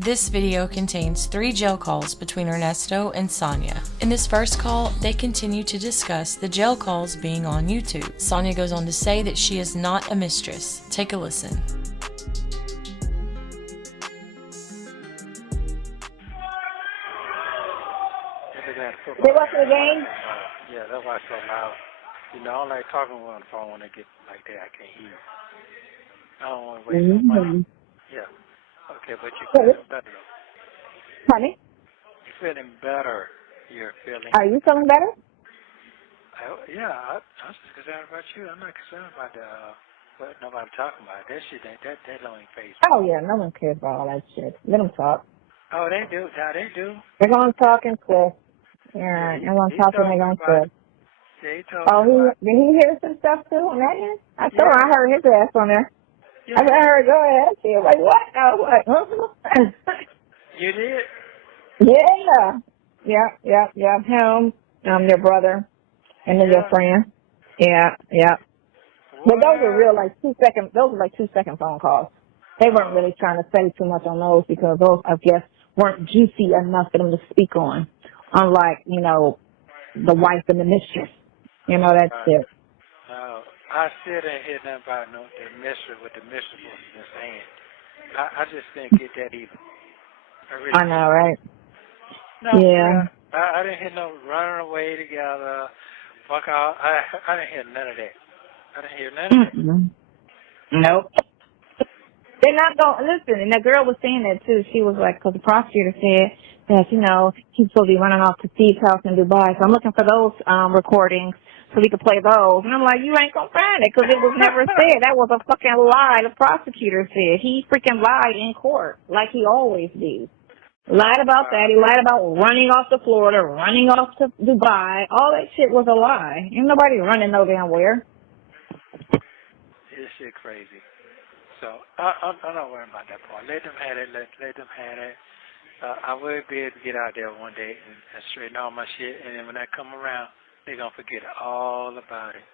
This video contains 3 jail calls between Ernesto and Sonya. In this first call, they continue to discuss the jail calls being on YouTube. Sonya goes on to say that she is not a mistress. Take a listen. They watching the game? Yeah, that's why it's so loud. You know, I don't like talking on the phone when they get like that. I can't hear. I don't want to waste no money. Yeah. Okay, but you're feeling better though. Honey? You're feeling better. You're feeling. Are you feeling better? Yeah, I'm just concerned about you. I'm not concerned about what nobody talking about. That shit that don't even face. Oh, yeah, no one cares about all that shit. Let them talk. Oh, they do. Yeah, they do. They're going to talk and quit. Yeah, they're going to talk and they're going to quit. Yeah, did he hear some stuff too on that end? I thought I heard his ass on there. Yeah. I heard go ahead. She was like, what? I was like, You did? Yeah. Him, their brother, and then their friend. Yeah. But those are real, like, 2-second, those were like 2-second phone calls. They weren't really trying to say too much on those because those, I guess, weren't juicy enough for them to speak on. Unlike, the wife and the mistress. That's it. No, I still didn't hear nothing about the mistress, what the mistress was saying. I just didn't get that either. I know, right? No, yeah. I didn't hear no running away together. Fuck out. I didn't hear none of that. I didn't hear none of that. Nope. They're not going, listen, and the girl was saying that too. She was like, because the prosecutor said that, he's supposed to be running off to Steve's house in Dubai. So I'm looking for those recordings so we could play those. And I'm like, you ain't going to find it because it was never said. That was a fucking lie the prosecutor said. He freaking lied in court like he always do. Lied about that. He lied about running off to Florida, running off to Dubai. All that shit was a lie. Ain't nobody running no damn where. This shit crazy. So I'm not worrying about that part. Let them have it. Let them have it. I will be able to get out there one day and straighten all my shit. And then when I come around, they're going to forget all about it.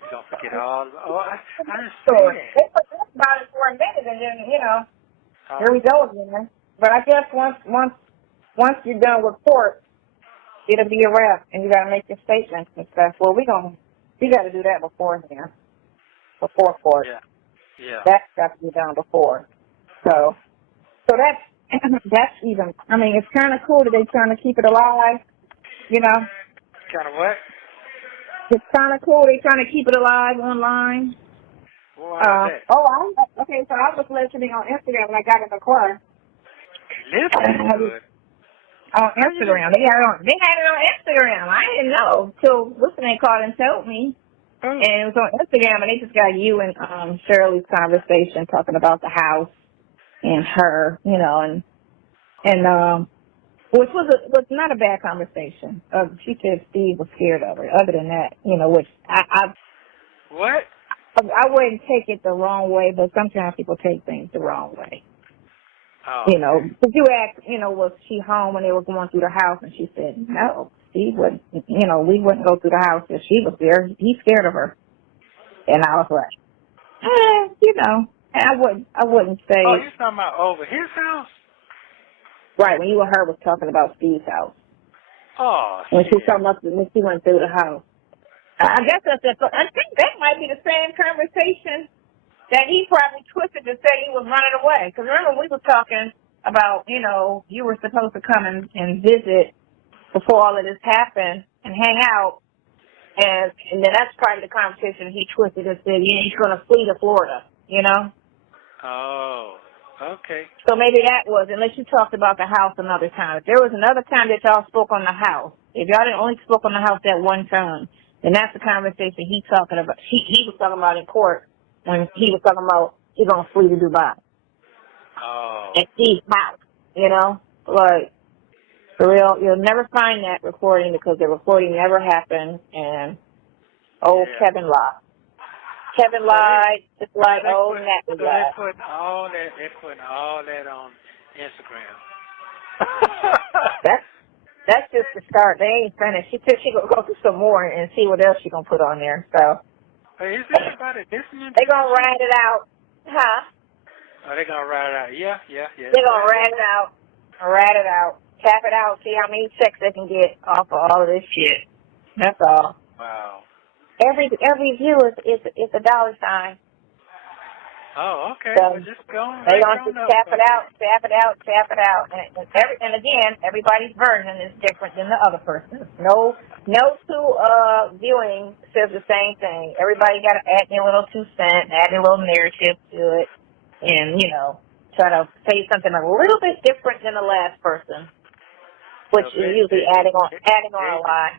They're going to forget all about it. Oh, I didn't say that. They forget about it for a minute and then, here we go again. But I guess once you're done with court, it'll be a wrap. And you got to make your statements and stuff. Well, we got to do that before court. Yeah. That's got to be done before. So that's even, it's kind of cool that they're trying to keep it alive, Kind of what? It's kind of cool they're trying to keep it alive online. Why is that? Okay, so I was listening on Instagram when I got in the car. Listening? On Instagram. They had it on Instagram. I didn't know till listening called and told me. And it was on Instagram, and they just got you and Shirley's conversation talking about the house and her, and which was not a bad conversation. She said Steve was scared of her. Other than that, which What? I wouldn't take it the wrong way, but sometimes people take things the wrong way. Oh. Because you asked, was she home when they were going through the house, and she said no. Steve wouldn't, we wouldn't go through the house if she was there. He's scared of her. And I was like, I wouldn't say. Oh, you're talking about over his house? Right, when you and her was talking about Steve's house. Oh, when she was talking about when she went through the house. I guess I think that might be the same conversation that he probably twisted to say he was running away. Because remember, we were talking about, you were supposed to come and visit before all of this happened and hang out. And then that's part of the conversation he twisted and said, he's going to flee to Florida, Oh, okay. So maybe that was, unless you talked about the house another time. If there was another time that y'all spoke on the house, if y'all didn't only spoke on the house that one time, then that's the conversation he was talking about in court when he was talking about he's going to flee to Dubai. Oh. At Steve's house, Like, for real, you'll never find that recording because the recording never happened, and Kevin lied. Kevin lied, just like Nat was lied. They're putting all that on Instagram. That's just the start. They ain't finished. She said she gonna go through some more and see what else she gonna put on there. So Is anybody listening? They gonna ride it out, huh? Are they gonna rat it out? Yeah. They're gonna rat it out, tap it out, see how many checks they can get off of all of this shit. That's all. Wow. Every view is a dollar sign. Oh, okay. So well, just go on. they gonna just tap it out, and again, everybody's version is different than the other person's. No two viewing says the same thing. Everybody got to add their little 2 cents, add their little narrative to it, and try to say something a little bit different than the last person, which is usually adding on a lie.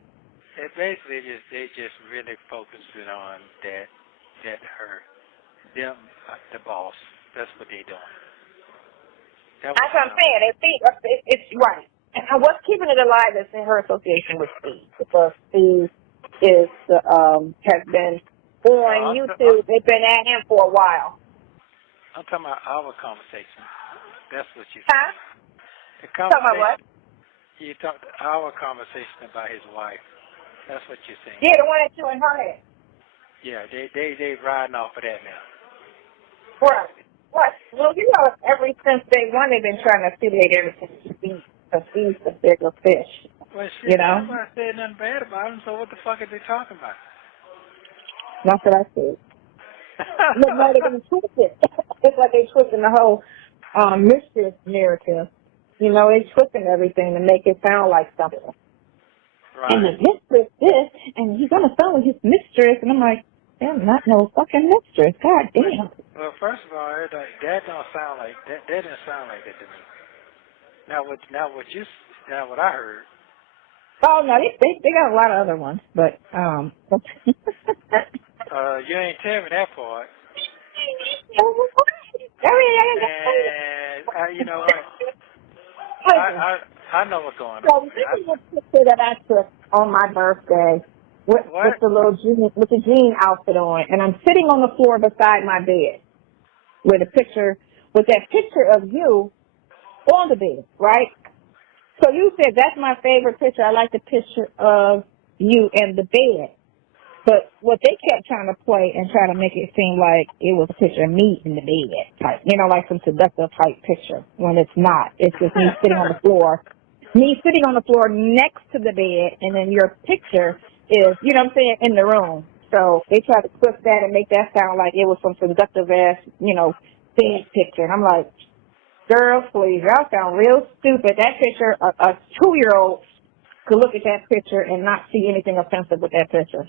It basically they just really focusing on the boss. That's what they doing. That's what I'm saying. It's right. And what's keeping it alive is in her association with Steve, because Steve has been on YouTube. They've been at him for a while. I'm talking about our conversation. That's what you Huh? The conversation. Talking about what? You talked our conversation about his wife. That's what you're saying. Yeah, the one that you and her had. Yeah, they riding off of that now. Right. What? Well, ever since day one, they've been trying to affiliate everything to Steve, because Steve's the bigger fish. Well, shit, nobody said nothing bad about him, so what the fuck are they talking about? That's what I said. Look, no, they're going to twist it. It's like they're twisting the whole mistress narrative. They're twisting everything to make it sound like something. Right. And the mistress this, and he's on the phone with his mistress, and I'm like, I'm not no fucking mistress. God damn. Well, first of all, that don't sound like that. That didn't sound like that to me. Now what I heard. Oh no, they got a lot of other ones, but you ain't tell me that part. And you know what? I know what's going on. So this is a picture that I took on my birthday with the jean outfit on, and I'm sitting on the floor beside my bed with that picture of you on the bed, right? So you said that's my favorite picture. I like the picture of you in the bed. But what they kept trying to play and try to make it seem like it was a picture of me in the bed, type, like some seductive type picture, when it's not. It's just me sitting on the floor. Me sitting on the floor next to the bed, and then your picture is, in the room. So they tried to twist that and make that sound like it was some seductive ass, bed picture. And I'm like, girls, please, y'all sound real stupid. That picture, a 2-year-old could look at that picture and not see anything offensive with that picture.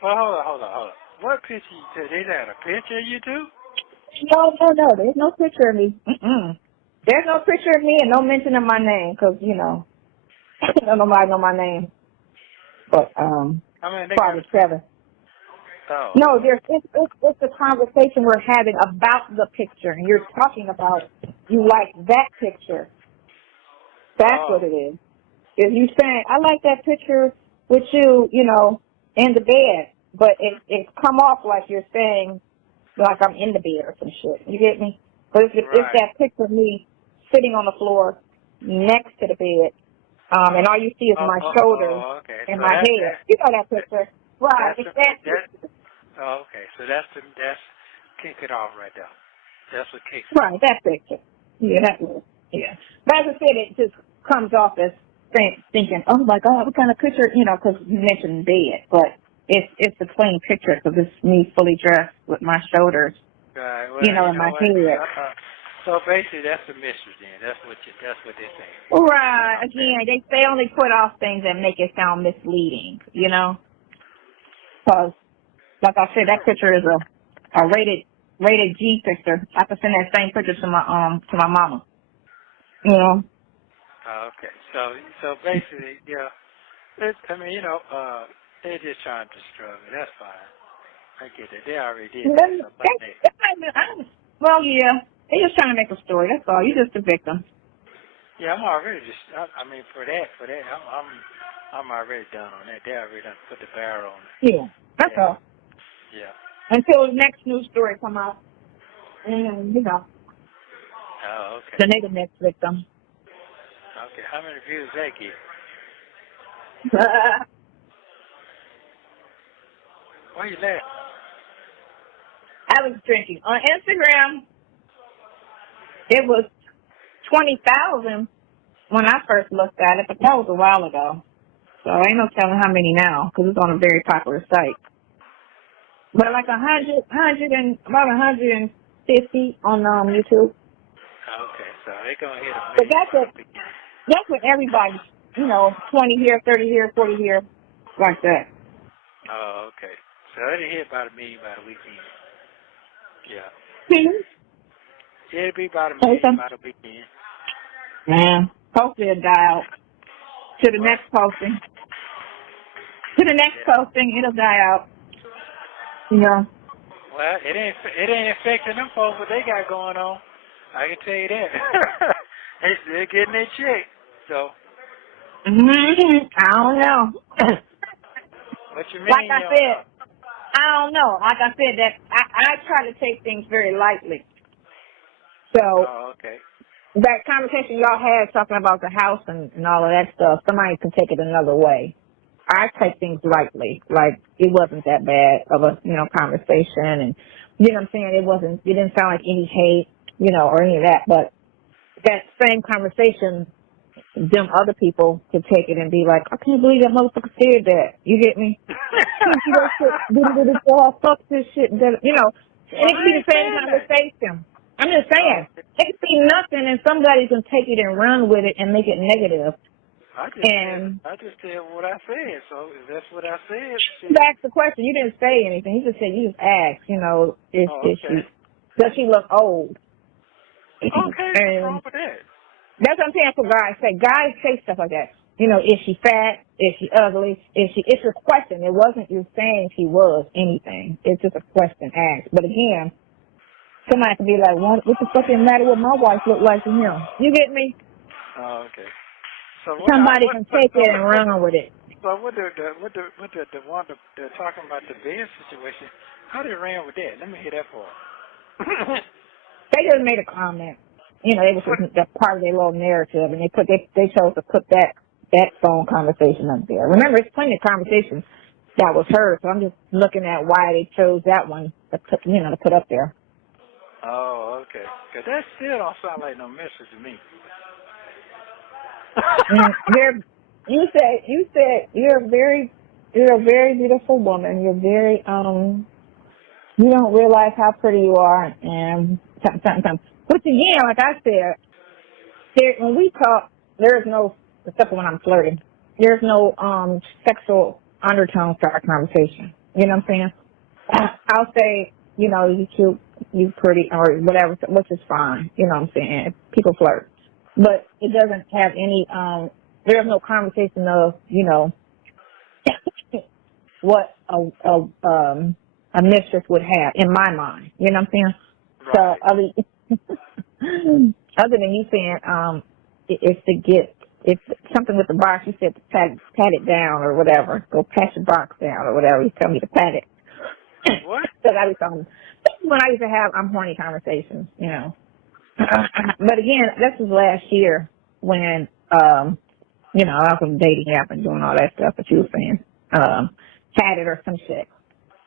Well, hold on. What picture you said? They had a picture of you too? No. There's no picture of me. There's no picture of me and no mention of my name, because, nobody know my name. But, probably 7. Oh. No, it's a conversation we're having about the picture, and you're talking about you like that picture. That's what it is. Is you saying, I like that picture with you, in the bed, but it's come off like you're saying, like I'm in the bed or some shit. You get me? But it's that picture of me sitting on the floor next to the bed, and all you see is my shoulders and my head. You know that picture, right? It's that picture. Oh, okay. So that's kick it off right there. That's what kicks it. Right, that picture. Yeah, yeah. But as I said, it just comes off as thinking, oh my God, what kind of picture, because you mentioned bed, but it's a clean picture because it's me fully dressed with my shoulders, right. Well, in my head. So basically, that's the mystery then. That's what they say. Right. Again, they only put off things that make it sound misleading, because, like I said, that picture is a rated G picture. I can send that same picture to my mama. Okay. So basically, yeah. They're just trying to destroy me. That's fine. I get it. They already did that. Well, yeah. They're just trying to make a story. That's all. You're just a victim. Yeah, I'm already for that, I'm already done on that. They already done put the barrel on it. Yeah. That's all. Yeah. Until the next news story come out. And, Oh, okay. then they the next victim. Okay, how many views that get? Why you laughing? I was drinking. On Instagram, It was 20,000 when I first looked at it, but that was a while ago. So ain't no telling how many now, because it's on a very popular site. But like about 150 on YouTube. Okay, so they gonna hit a But million. that's what everybody, 20 here, 30 here, 40 here, like that. Oh, okay. So it'll hit about a million by the weekend. Yeah. Yeah, it'll be about a million by the weekend. Man, hopefully it'll die out. To the next posting. To the next posting, it'll die out. Well, it ain't affecting them folks what they got going on. I can tell you that. They still getting their check. So. I don't know. What you mean? Like I said, I don't know. Like I said, that I try to take things very lightly. So. Oh, okay. That conversation y'all had talking about the house and all of that stuff, somebody can take it another way. I take things lightly. Like, it wasn't that bad of a, conversation. And, you know what I'm saying? It didn't sound like any hate, or any of that. But that same conversation, them other people could take it and be like, I can't believe that motherfucker said that. You get me? Fuck this shit. And it could be the same conversation. I'm just saying, it could be nothing, and somebody can take it and run with it and make it negative. I just said what I said, so if that's what I said. You asked the question. You didn't say anything. You just said, you just asked, does she look old? Okay, what's wrong with that? That's what I'm saying for guys. Guys say stuff like that. Is she fat? Is she ugly? It's a question. It wasn't you saying she was anything. It's just a question asked. But again, somebody could be like, what the fuck is the matter what my wife look like to him? You get me? Oh, okay. So somebody can take it and run with it. So what they're talking about the bed situation, how they ran with that? Let me hear that part. They just made a comment. It was just part of their little narrative, and they chose to put that phone conversation up there. Remember, it's plenty of conversations that was heard, so I'm just looking at why they chose that one to put up there. Oh, okay. Because that still don't sound like no message to me. You said you're a very beautiful woman. You're very you don't realize how pretty you are, and something. Which again, like I said, when we talk, there is no, except for when I'm flirting, there's no sexual undertones to our conversation. You know what I'm saying? I'll say, you cute, you pretty, or whatever, which is fine. You know what I'm saying? People flirt. But it doesn't have any, there's no conversation of, what a mistress would have in my mind. You know what I'm saying? Right. So, other than you saying, it's something with the box, you said to pat it down or whatever. Go pat your box down or whatever. You tell me to pat it. What? Because I was talking, when I used to have horny conversations, But again, this was last year when, I was on dating app and doing all that stuff that you were saying. Had it or some shit.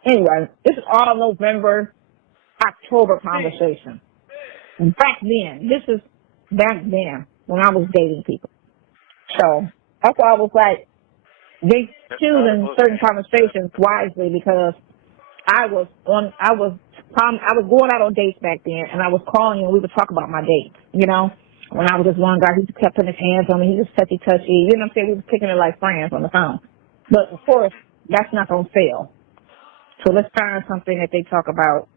Anyway, this is all November, October conversation. Back then, when I was dating people. So that's why I was like, they choosing certain conversations wisely because I was going out on dates back then, and I was calling you and we would talk about my dates, When I was just one guy, he just kept putting his hands on me, he just touchy, you know what I'm saying? We was kicking it like friends on the phone. But of course, that's not going to fail. So let's find something that they talk about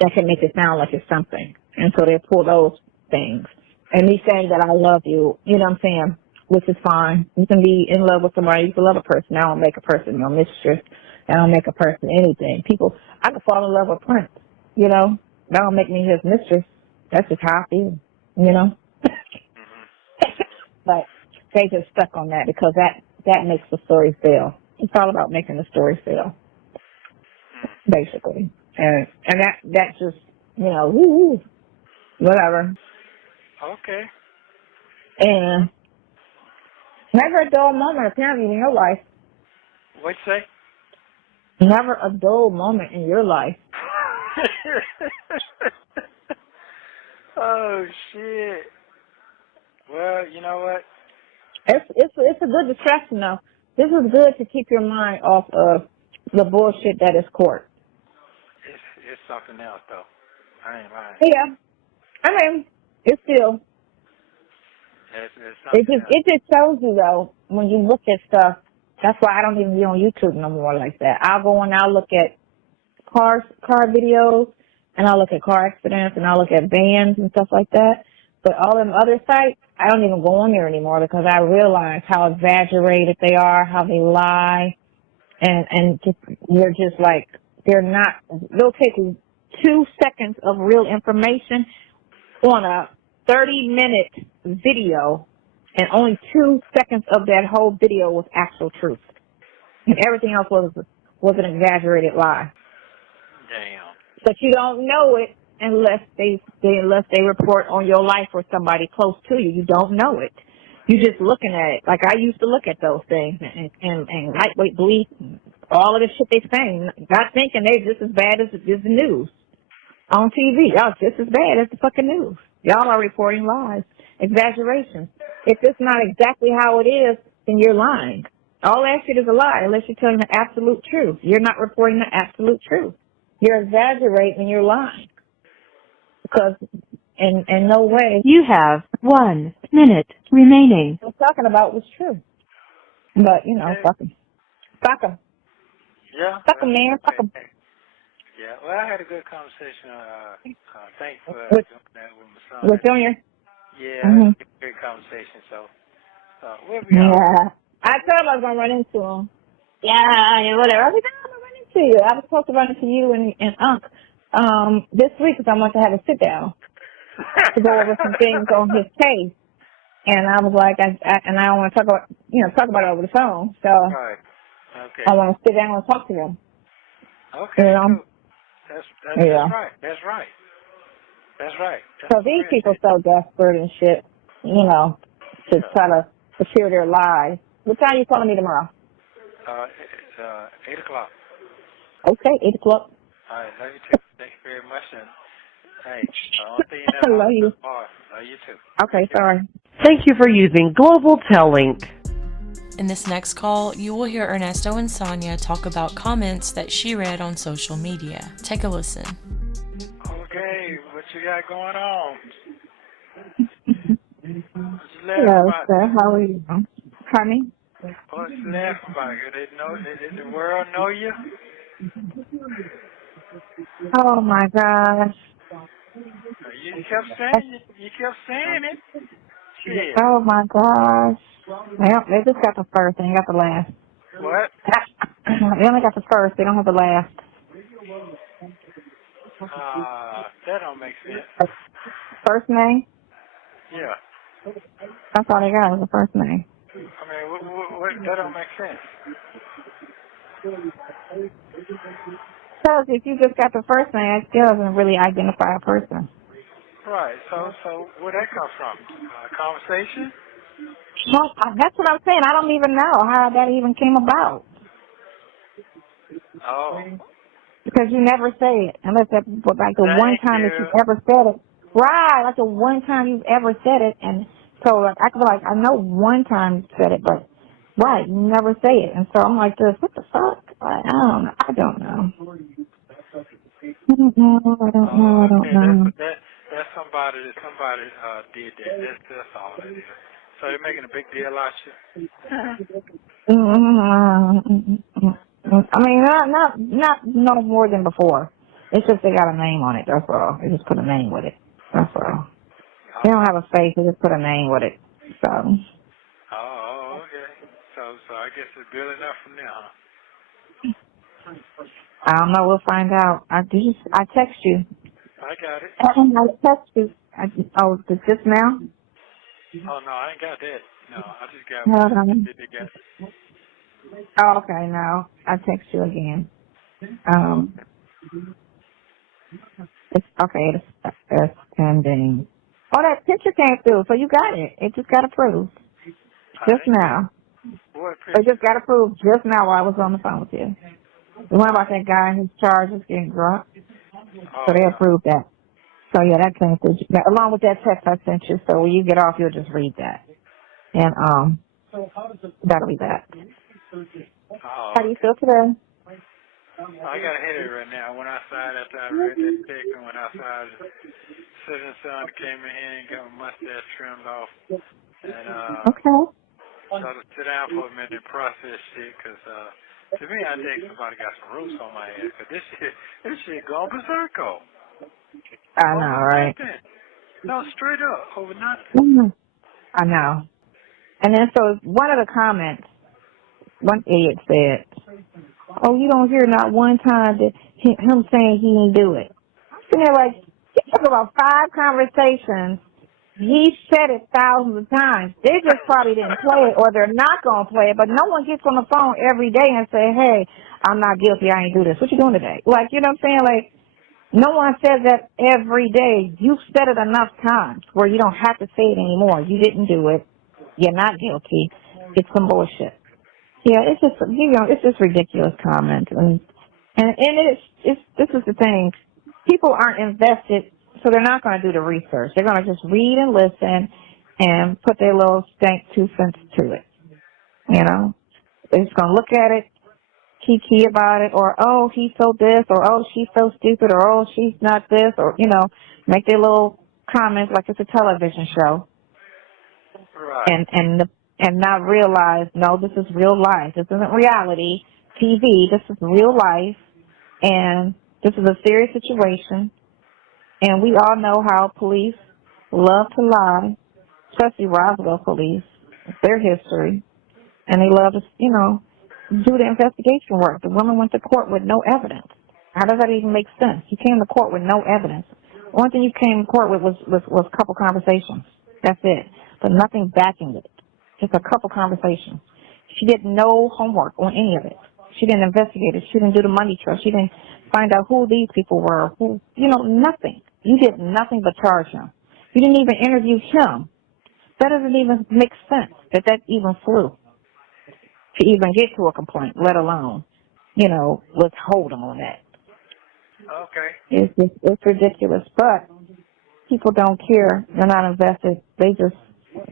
that can make it sound like it's something. And so they pull those things. And me saying that I love you, you know what I'm saying, which is fine. You can be in love with somebody, you can love a person. I don't make a person your mistress. I don't make a person anything. I could fall in love with Prince, That don't make me his mistress. That's just how I feel, But they just stuck on that because that makes the story sell. It's all about making the story sell, basically. And that just, whatever. Okay. And never a dull moment apparently in your life. What'd you say? Never a dull moment in your life. Oh shit. Well, you know what? It's a good distraction though. This is good to keep your mind off of the bullshit that is court. It's something else though. I ain't lying. Yeah, I mean, it's still. It's something else. It just shows you though when you look at stuff. That's why I don't even be on YouTube no more like that. I'll go and I'll look at car videos, and I'll look at car accidents, and I'll look at vans and stuff like that. But all them other sites, I don't even go on there anymore because I realize how exaggerated they are, how they lie, and just you're just like they'll take 2 seconds of real information on a 30-minute video, and only 2 seconds of that whole video was actual truth, and everything else was an exaggerated lie. Damn. But you don't know it unless they report on your life or somebody close to you. You don't know it. You're just looking at it. Like I used to look at those things and lightweight bleed, all of the shit they saying, not thinking they're just as bad as the news on TV. Y'all just as bad as the fucking news. Y'all are reporting lies, exaggerations. If it's not exactly how it is, then you're lying. All that shit is a lie unless you're telling the absolute truth. You're not reporting the absolute truth. You're exaggerating and you're lying. Because in no way You have 1 minute remaining. what I'm talking about was true. But, you know, fuck them. Fuck them. Yeah. Fuck them, man. Fuck them. Yeah. Well, I had a good conversation. Thanks for With doing that with my son. With Junior? Yeah, Mm-hmm. good conversation. So we'll be all right. Yeah. I thought I was going to run into him. Yeah, whatever. I was like, I'm going to run into you. I was supposed to run into you and Unc this week because I want to have a sit down to go over some things on his case. And I was like, I don't want to talk about it over the phone. So Right. Okay. I want to sit down and talk to him. Okay. You know? Cool. That's right. That's right. That's right. So these people so desperate and shit, to try to secure their lives. What time are you calling me tomorrow? It's 8 o'clock. Okay, 8 o'clock. All right. Love you too. Thank you very much. And hey, one thing you I love you. Love you too. Okay, sorry. Thank you for using Global Tellink. In this next call, you will hear Ernesto and Sonya talk about comments that she read on social media. Take a listen. Okay, what you got going on? Hello, sir. How are you? Honey? What's you laughing about? Did the world know you? Oh, my gosh. You kept saying it. Shit. Oh, my gosh. Well, they just got the first, they ain't got the last. What? They only got the first, they don't have the last. That don't make sense. First name? Yeah. That's all they got is the first name. I mean, what, that don't make sense. Because if you just got the first name, it still doesn't really identify a person. Right. So where'd that come from? Conversation? Well, that's what I'm saying. I don't even know how that even came about. Oh. Because you never say it. Unless that's like the one time that you've ever said it. Right, like the one time you've ever said it. And so like, I feel like I know one time you said it, but right, you never say it. And so I'm like this, what the fuck? Like, I don't know. I don't know. That's somebody did that. That's all it is. So they're making a big deal out of you. I mean, not no more than before. It's just they got a name on it. That's all. They just put a name with it. That's all. They don't have a face. They just put a name with it. So. Oh, okay. So I guess it's good enough from there, huh? I don't know. We'll find out. I text you. I got it. I text you. Just now? Oh, no, I ain't got that. No, I just got one. Oh, okay, no. I'll text you again. It's pending. Oh, that picture came through, so you got it. It just got approved. Just now. It just got approved just now while I was on the phone with you. The one about that guy and his charges getting dropped. So they approved that. So yeah, that came through, along with that text I sent you. So when you get off, you'll just read that. And that'll be that. Oh, How do you feel today? I got a headache right now. I went outside after I read that text and went outside. Southern Sun came in here and got my mustache trimmed off. And Okay. so to sit down for a minute and process shit, because to me, I think somebody got some roots on my ass. Because this shit gone berserko. I know, right? Nothing. No, straight up, over nothing. Mm-hmm. I know. And then so one of the comments, one idiot said, "Oh, you don't hear not one time that him saying he didn't do it." I'm sitting there like, he took about 5 conversations. He said it thousands of times. They just probably didn't play it, or they're not going to play it. But no one gets on the phone every day and say, "Hey, I'm not guilty. I ain't do this. What you doing today?" Like, you know what I'm saying? Like, no one says that every day. You've said it enough times where you don't have to say it anymore. You didn't do it. You're not guilty. It's some bullshit. Yeah, it's just, it's just ridiculous comments. And this is the thing. People aren't invested, so they're not going to do the research. They're going to just read and listen and put their little stank 2 cents to it. You know? They're just going to look at it, kiki about it, or, oh, he's so this, or, oh, she's so stupid, or, oh, she's not this, or, make their little comments like it's a television show. Right. And not realize, no, this is real life. This isn't reality TV. This is real life, and this is a serious situation. And we all know how police love to lie, especially Roswell police. It's their history, and they love to, do the investigation work. The woman went to court with no evidence. How does that even make sense? You came to court with no evidence. The only thing you came to court with was a couple conversations. That's it. But nothing backing it. Just a couple conversations. She did no homework on any of it. She didn't investigate it. She didn't do the money trust. She didn't find out who these people were. Nothing. You did nothing but charge him. You didn't even interview him. That doesn't even make sense that even flew to even get to a complaint, let alone, let's hold him on that. Okay. It's ridiculous, but people don't care. They're not invested. They just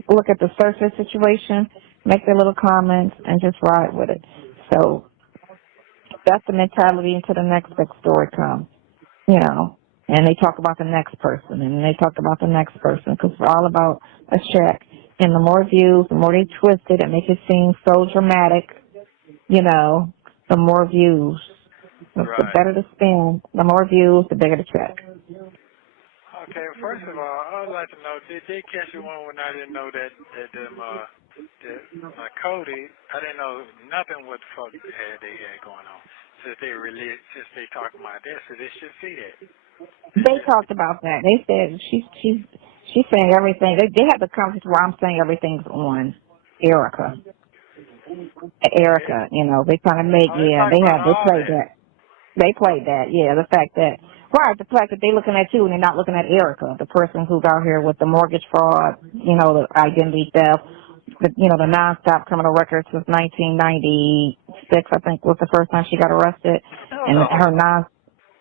look at the surface situation, make their little comments, and just ride with it. So that's the mentality until the next big story comes, and they talk about the next person, and they talk about the next person, because it's all about a check. And the more views, the more they twist it and make it seem so dramatic, the more views. Right. The better the spin, the more views, the bigger the check. Okay, first of all, I would like to know, did they catch the one when I didn't know that Cody, I didn't know nothing what the fuck they had going on. Since they talking about that, so they should see that. They talked about that. They said she's saying everything. They had the conversation where I'm saying everything's on Erica. Erica, they kind of make, they played that. They played that, the fact that, the fact that they looking at you and they're not looking at Erica, the person who's out here with the mortgage fraud, the identity theft, the nonstop criminal record since 1996, I think was the first time she got arrested. And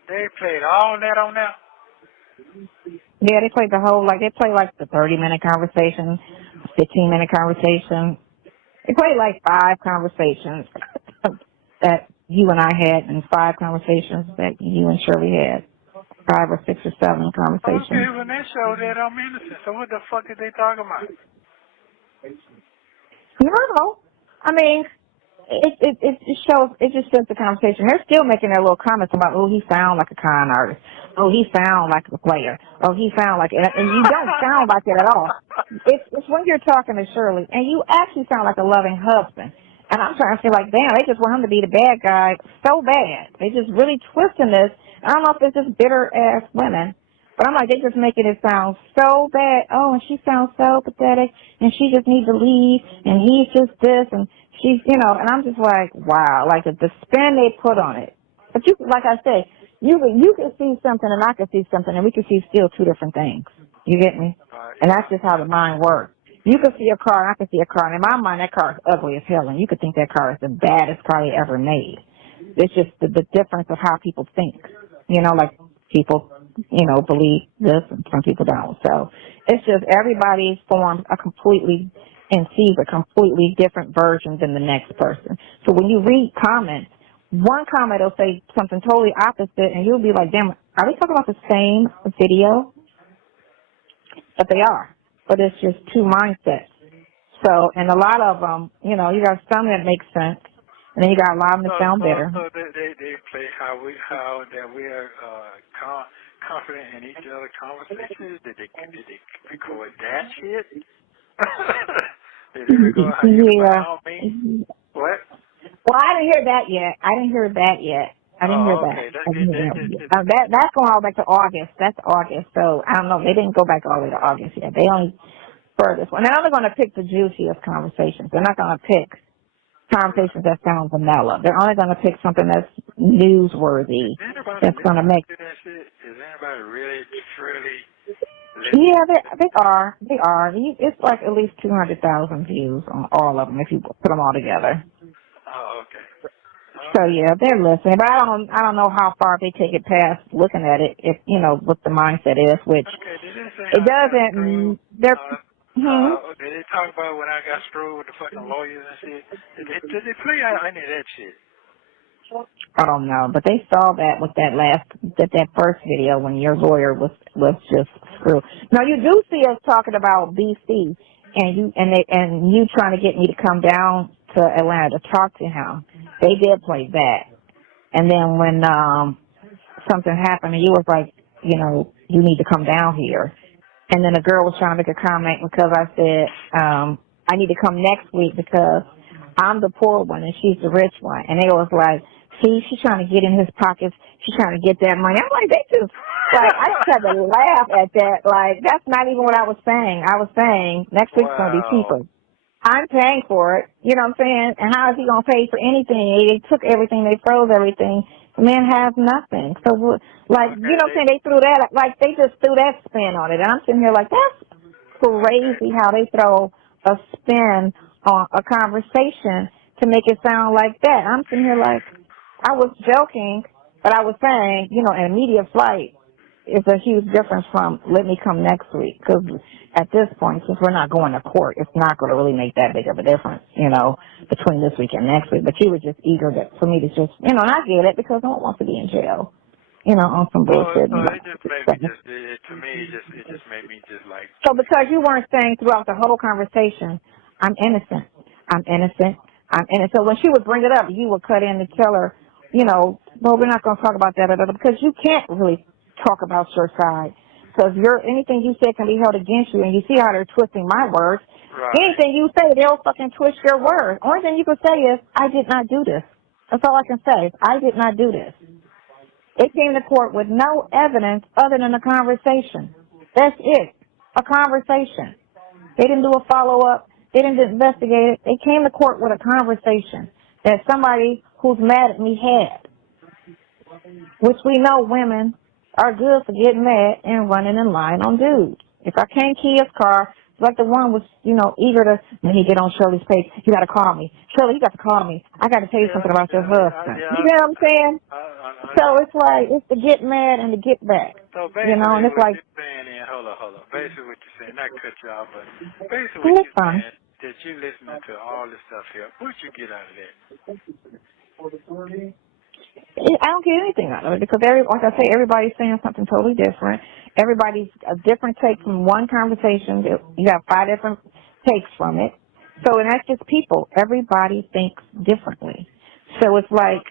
They played all that on there? Yeah, they played the the 30-minute conversation, 15-minute conversation. They played like 5 conversations that you and I had and 5 conversations that you and Shirley had. 5 or 6 or 7 conversations. Okay, when they showed that, I'm innocent. So what the fuck are they talking about? You don't know. I mean, it shows, it just shows the conversation. They're still making their little comments about, oh, he sound like a con artist. Oh, he sound like a player. Oh, he sound like, and you don't sound like it at all. It's when you're talking to Shirley, and you actually sound like a loving husband. And I'm trying to feel like, damn, they just want him to be the bad guy so bad. They just really twisting this. I don't know if it's just bitter-ass women, but I'm like, they just making it sound so bad. Oh, and she sounds so pathetic, and she just needs to leave, and he's just this, and she's, and I'm just like, wow, like the spin they put on it. But you, like I say, you can see something, and I can see something, and we can see still 2 different things. You get me? And that's just how the mind works. You can see a car, and I can see a car, and in my mind, that car is ugly as hell, and you could think that car is the baddest car you ever made. It's just the difference of how people think. Like people believe this and some people don't. So it's just everybody forms a completely and sees a completely different version than the next person. So when you read comments, one comment will say something totally opposite, and you'll be like, damn, are we talking about the same video? But they are. But it's just two mindsets. So, and a lot of them, you got some that make sense, and then you got a lot of them that sound better. So they play how that we are confident in each other's conversations. Did they record that shit? Did they record how you found me? What? Well, I didn't hear that yet. I didn't hear that. Okay. That's going all back to August. That's August. So I don't know. They didn't go back all the way to August yet. They only furthest one. They're only going to pick the juiciest conversations. They're not going to pick conversations that sound vanilla. They're only going to pick something that's newsworthy. That's going to make. Is anybody really truly? Yeah, they are. They are. It's like at least 200,000 views on all of them if you put them all together. Oh, okay. So yeah, they're listening, but I don't know how far they take it past looking at it. If what the mindset is, which it doesn't. They're. Did they talk about when I got screwed with the fucking lawyers and shit? Did they play any of that shit? I don't know, but they saw that with that first video when your lawyer was just screwed. Now you do see us talking about BC, and you trying to get me to come down to Atlanta to talk to him. They did play that, and then when something happened, and you was like, you need to come down here, and then a girl was trying to make a comment because I said I need to come next week because I'm the poor one and she's the rich one, and they was like, see, she's trying to get in his pockets. She's trying to get that money. I'm like, they just, I just had to laugh at that. Like, that's not even what I was saying. I was saying next week's going to be cheaper. I'm paying for it. You know what I'm saying? And how is he going to pay for anything? They took everything. They froze everything. The man has nothing. So, you know what I'm saying? They threw that, they just threw that spin on it. And I'm sitting here like, that's crazy how they throw a spin on a conversation to make it sound like that. I'm sitting here like, I was joking, but I was saying, in immediate flight is a huge difference from let me come next week. Because at this point, since we're not going to court, it's not going to really make that big of a difference, between this week and next week. But you were just eager for me to just, and I get it because no one wants to be in jail, on some bullshit. So it just made me it just made me just like. So because you weren't saying throughout the whole conversation, I'm innocent. So when she would bring it up, you would cut in and tell her, well, we're not going to talk about that, because you can't really talk about your side. Because anything you say can be held against you, and you see how they're twisting my words. Right. Anything you say, they'll fucking twist your words. Only thing you can say is, I did not do this. That's all I can say. I did not do this. They came to court with no evidence other than a conversation. That's it. A conversation. They didn't do a follow-up. They didn't investigate it. They came to court with a conversation that somebody who's mad at me had, which we know women are good for getting mad and running in line on dudes. If I can't key his car, like the one was, eager to, when he get on Shirley's page, you got to call me. Shirley, you got to call me. I got to tell you something about your husband. You know what I'm saying? So it's like, it's to get mad and to get back. So basically and it's like, you're saying is, hold on. Basically what you're saying, not cut you off, but basically what you're saying, that you listening to all this stuff here, what you get out of that? I don't get anything out of it because, like I say, everybody's saying something totally different. Everybody's a different take from one conversation. You have 5 different takes from it. So, and that's just people. Everybody thinks differently. So it's like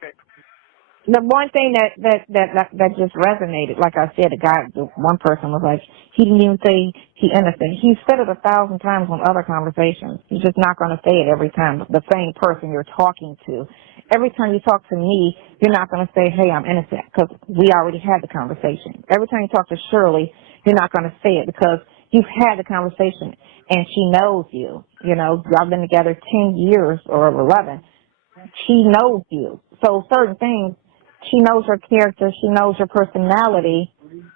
the one thing that just resonated. Like I said, the one person was like, he didn't even say he innocent. He said it 1,000 times on other conversations. He's just not going to say it every time. The same person you're talking to. Every time you talk to me, you're not going to say, hey, I'm innocent, because we already had the conversation. Every time you talk to Shirley, you're not going to say it because you've had the conversation, and she knows you. Y'all been together 10 years or 11. She knows you. So certain things, she knows your character. She knows your personality.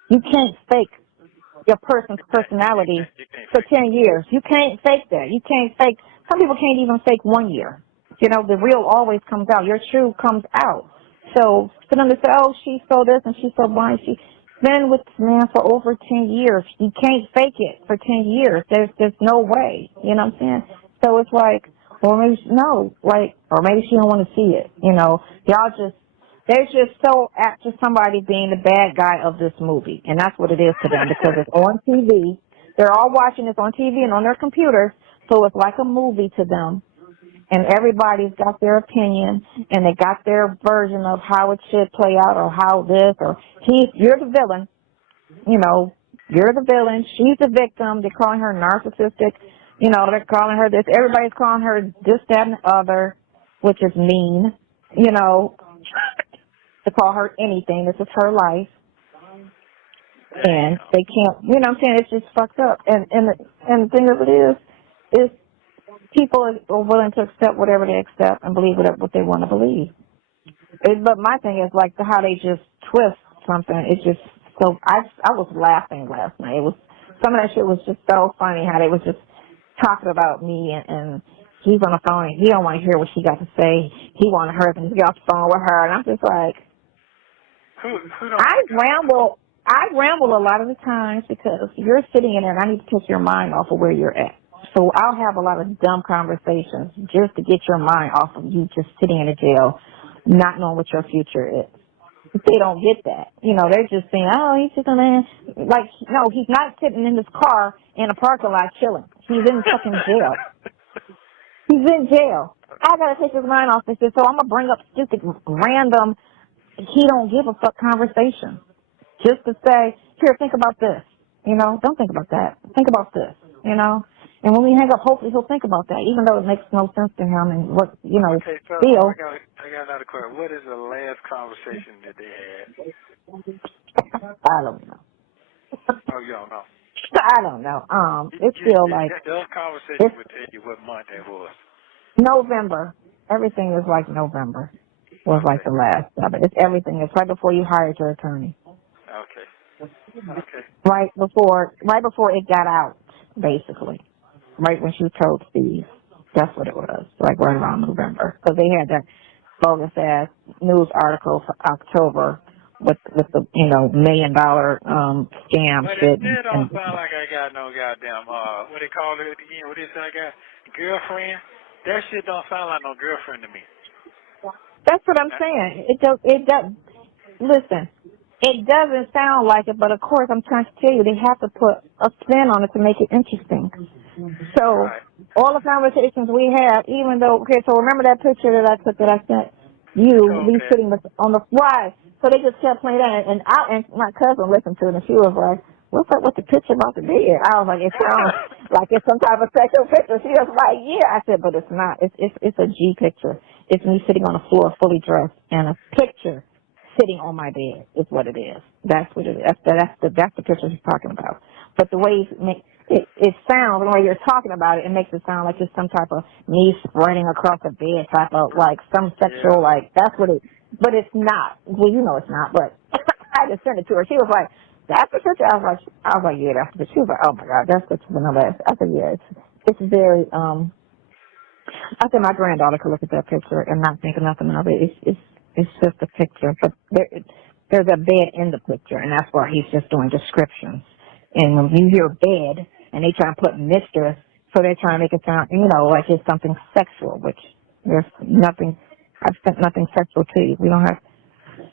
You can't fake your person's personality for 10 years. You can't fake that. You can't fake. Some people can't even fake 1 year. The real always comes out. Your truth comes out. So for them to say, oh, she saw this and she saw blind, been with this man for over 10 years. You can't fake it for 10 years. There's no way. You know what I'm saying? So it's like, or maybe no, like, or maybe she don't want to see it. You know, they're just so after somebody being the bad guy of this movie, and that's what it is to them because it's on TV. They're all watching this on TV and on their computers, so it's like a movie to them. And everybody's got their opinion, and they got their version of how it should play out, or how this, or you're the villain. You know, you're the villain. She's the victim. They're calling her narcissistic. You know, they're calling her this. Everybody's calling her this, that, and the other, which is mean. You know, to call her anything. This is her life. And they can't, you know what I'm saying? It's just fucked up. And the thing of it is people are willing to accept whatever they accept and believe what they want to believe. But my thing is like how they just twist something. It's just so, I was laughing last night. Some of that shit was just so funny how they was just talking about me and he's on the phone and he don't want to hear what she got to say. He wanted her to get off the phone with her. And I'm just like, I ramble a lot of the times because you're sitting in there and I need to take your mind off of where you're at. So I'll have a lot of dumb conversations just to get your mind off of you just sitting in a jail, not knowing what your future is. They don't get that. You know, they're just saying, oh, he's just gonna, like, no, he's not sitting in his car in a parking lot chilling. He's in fucking jail. He's in jail. I gotta take his mind off this, so I'm gonna bring up stupid, random, he don't give a fuck conversation. Just to say, here, think about this. You know, don't think about that. Think about this, you know. And when we hang up, hopefully he'll think about that, even though it makes no sense to him and what, you know, okay, so feel. I got another question. What is the last conversation that they had? I don't know. Oh, you don't know? I don't know. It's still like. Those conversations would tell you what month it was. November. Everything is like November. Was like the last of it. It's everything. It's right before you hired your attorney. Okay. Okay. Right before it got out, basically. Right when she told Steve. That's what it was. Like right around November. Because they had that bogus ass news article for October with the, you know, $1 million scam but shit. But it don't sound like I got no goddamn, what they call it again? What is that I got? Girlfriend? That shit don't sound like no girlfriend to me. That's what I'm saying. It does. Listen, it doesn't sound like it, but of course I'm trying to tell you they have to put a spin on it to make it interesting. So all the conversations we have, even though, okay, so remember that picture that I took that I sent you, me sitting on the fly. So they just kept playing that, and my cousin listened to it, and she was like, what's up with the picture about the bed? I was like, it sounds like it's some type of sexual picture. She was like, yeah. I said, but it's not. It's a G picture. It's me sitting on the floor fully dressed, and a picture sitting on my bed is what it is. That's what it is. That's the picture she's talking about. But the way it sounds, the way you're talking about it, it makes it sound like it's some type of me spreading across the bed type of, like, some sexual, like, that's what it, but it's not. Well, you know it's not, but I just sent it to her. She was like, that's the picture? I was like, yeah, that's the picture. She was like, oh my God, that's the number. I said, yeah, it's very, I said my granddaughter could look at that picture and not think of nothing of it. It's just a picture, but there's a bed in the picture, and that's why he's just doing descriptions. And when you hear bed, and they try to put mistress, so they're trying to make it sound, you know, like it's something sexual, which there's nothing. I've sent nothing sexual to you. We don't have.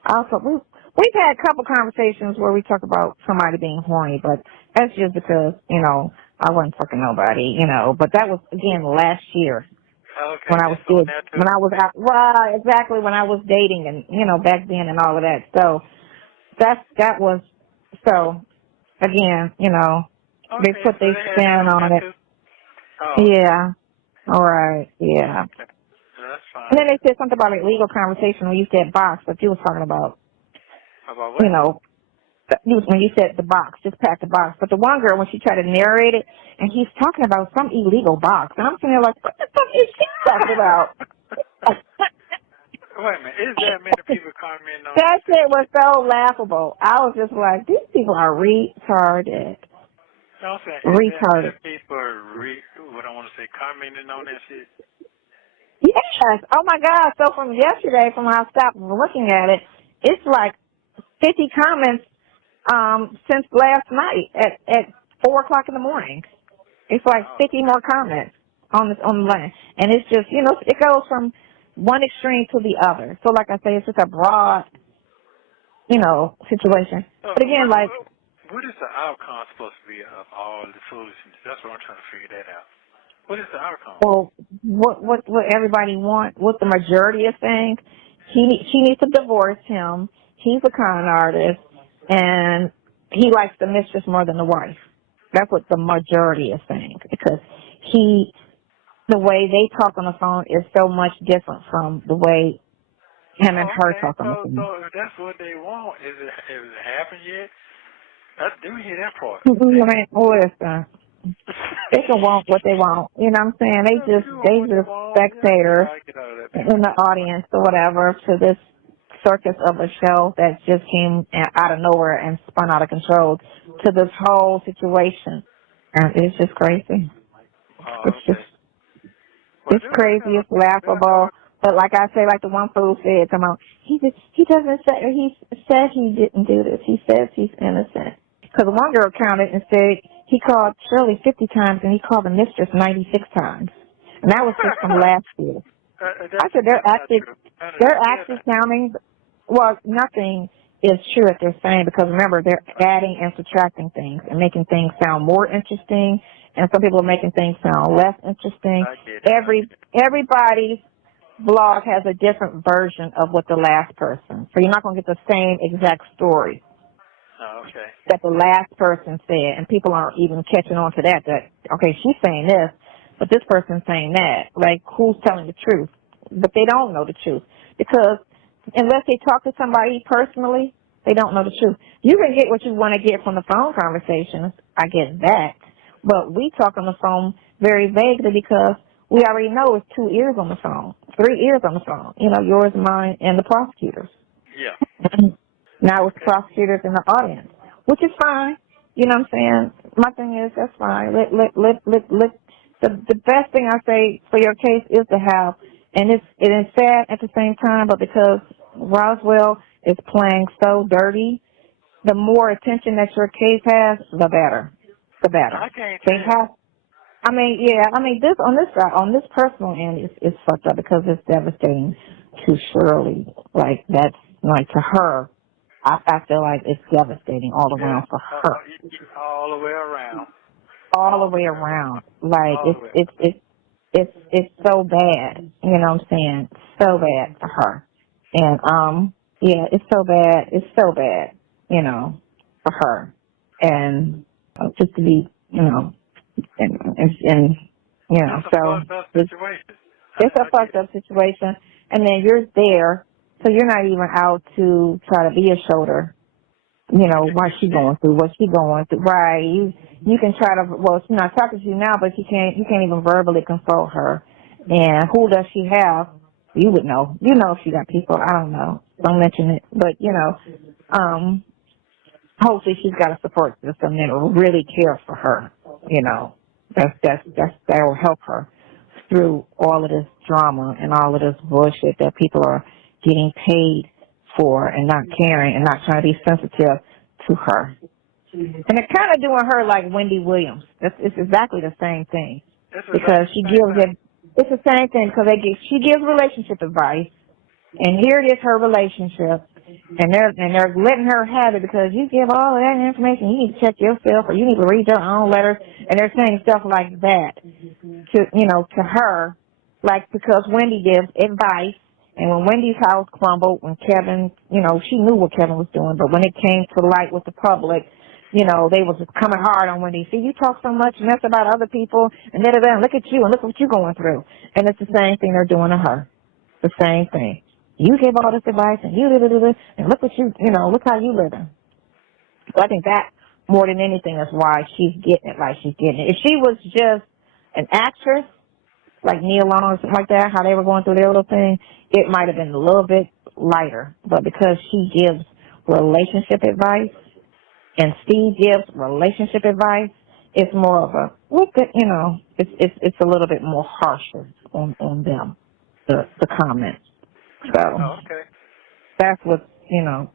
Also, we've had a couple conversations where we talk about somebody being horny, but that's just because, you know, I wasn't fucking nobody, you know. But that was again last year. Okay, when I was out, well, exactly when I was dating and, you know, back then and all of that. So that was, so again, you know, they put their spin on it. Oh. Yeah. All right. Yeah. Okay. That's fine. And then they said something about a legal conversation when you said box, but you was talking about what? You know, when you said the box, just pack the box. But the one girl, when she tried to narrate it, and he's talking about some illegal box. And I'm sitting there like, what the fuck is she talking about? Wait a minute. Is there many people commenting on that shit was so laughable. I was just like, these people are retarded. I'm saying, retarded. People what I want to say, commenting on that shit? Yes. Oh, my God. So from yesterday, from when I stopped looking at it, it's like 50 comments Since last night at 4 o'clock in the morning. It's like 50 more comments on the line. And it's just, it goes from one extreme to the other. So like I say, it's just a broad, situation. But again, what is the outcome supposed to be of all the foolishness? That's what I'm trying to figure that out. What is the outcome? Well, what everybody wants, what the majority is saying, she needs to divorce him. He's a con artist, and he likes the mistress more than the wife. That's what the majority is saying, because the way they talk on the phone is so much different from the way him and her talk on the phone. So if that's what they want, is it happened yet? I do hear that part. Listen, they can want what they want. You know what I'm saying? They just spectators in the audience or whatever to this circus of a show that just came out of nowhere and spun out of control to this whole situation. And it's just crazy. It's crazy. It's laughable. But like I say, like the one fool said, he doesn't say, he said he didn't do this. He says he's innocent. Because one girl counted and said he called Shirley 50 times and he called the mistress 96 times. And that was just from last year. I said they're actually counting. Well, nothing is true that they're saying, because remember, they're adding and subtracting things and making things sound more interesting, and some people are making things sound less interesting. Everybody's blog has a different version of what the last person. So you're not going to get the same exact story that the last person said, and people aren't even catching on to that, okay, she's saying this, but this person's saying that. Like, who's telling the truth? But they don't know the truth, because unless they talk to somebody personally, they don't know the truth. You can get what you want to get from the phone conversations. I get that. But we talk on the phone very vaguely because we already know it's 2 ears on the phone, 3 ears on the phone, yours, mine, and the prosecutors. Yeah. Now it's prosecutors in the audience, which is fine. You know what I'm saying? My thing is, that's fine. The best thing I say for your case is to have, and it is sad at the same time, but because Roswell is playing so dirty, the more attention that your case has, the better. The better. I can't they have. This on this personal end is fucked up, because it's devastating to Shirley. Like, that's like, to her, I feel like it's devastating all around for her. All the way around. All the way around. Like, it's so bad. You know what I'm saying? So bad for her. And it's so bad. It's so bad, for her. And just to be, so it's a fucked up situation. And then you're there, so you're not even out to try to be a shoulder, what she going through, Right. You can try to, well, she's not talking to you now, but you can't even verbally console her. And who does she have? You would know. You know if she got people. I don't know. Don't mention it. But, hopefully she's got a support system that will really care for her. That will help her through all of this drama and all of this bullshit that people are getting paid for and not caring and not trying to be sensitive to her. And they're kind of doing her like Wendy Williams. It's exactly the same thing. Because she gives it. It's the same thing, because she gives relationship advice, and here it is, her relationship, and they're letting her have it because you give all of that information. You need to check yourself, or you need to read your own letters, and they're saying stuff like that to her, like, because Wendy gives advice, and when Wendy's house crumbled, when Kevin, she knew what Kevin was doing, but when it came to light with the public, they was coming hard on Wendy. See, you talk so much mess about other people, and and look at you, and look what you're going through. And it's the same thing they're doing to her. The same thing. You gave all this advice, and and look what look how you living. So I think that, more than anything, is why she's getting it like she's getting it. If she was just an actress, like Neil Long or something like that, how they were going through their little thing, it might have been a little bit lighter. But because she gives relationship advice, and Steve gives relationship advice, it's more of a, it's a little bit more harsher on them, the comments. So that's what's,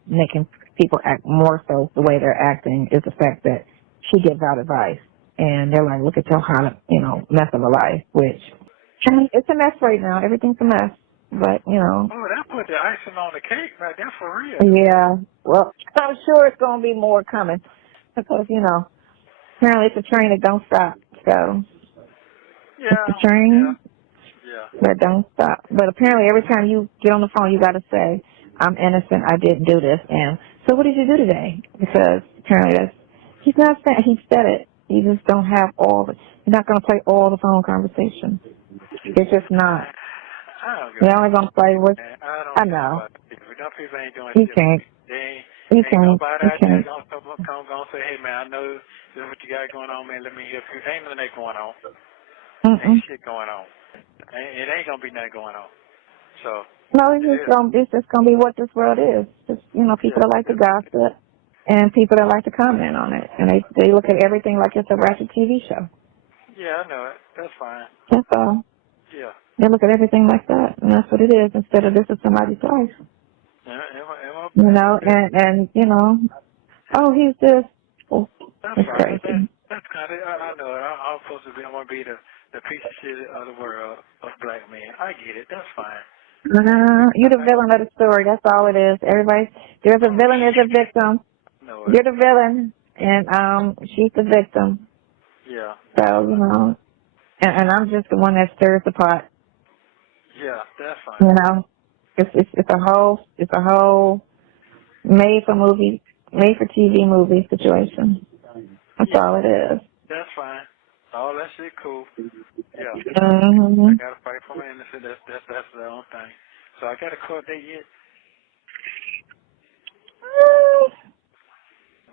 making people act more so the way they're acting is the fact that she gives out advice. And they're like, look at your hot, mess of a life, which, I mean, it's a mess right now. Everything's a mess. But, Oh, that put the icing on the cake right there for real. Yeah. Well, I'm sure it's going to be more coming. Because, apparently it's a train that don't stop. So, yeah, it's a train that don't stop. But apparently every time you get on the phone, you got to say, I'm innocent, I didn't do this. And so what did you do today? Because apparently he's not saying, he said it. You just don't have you're not going to play all the phone conversations. It's just not. You're only going to play with, I know. Them people ain't doing you shit. Can't. Ain't nobody out there gonna say, hey man, I know this is what you got going on, man, let me help you. Ain't nothing going on. Ain't shit going on. It ain't gonna be nothing going on. So no, it's just gonna be what this world is. Just people that like to gossip and people that like to comment on it. And they look at everything like it's a ratchet TV show. Yeah, I know it. That's fine. That's all. Yeah. They look at everything like that, and that's what it is, instead of this is somebody's life. Oh, he's this. Oh, that's crazy. That's kind of, I know it. I'm supposed to be, I'm going to be the piece of shit of the world of black men. I get it. That's fine. You're the villain of the story. That's all it is. There's a villain, there's a victim. No, you're the villain, and she's the victim. Yeah. So, and I'm just the one that stirs the pot. Yeah, that's fine. It's a whole made for TV movie situation. That's all it is. That's fine. All that shit cool. Yeah. Mm-hmm. I gotta fight for my innocence. That's the only thing. So I got a court date yet?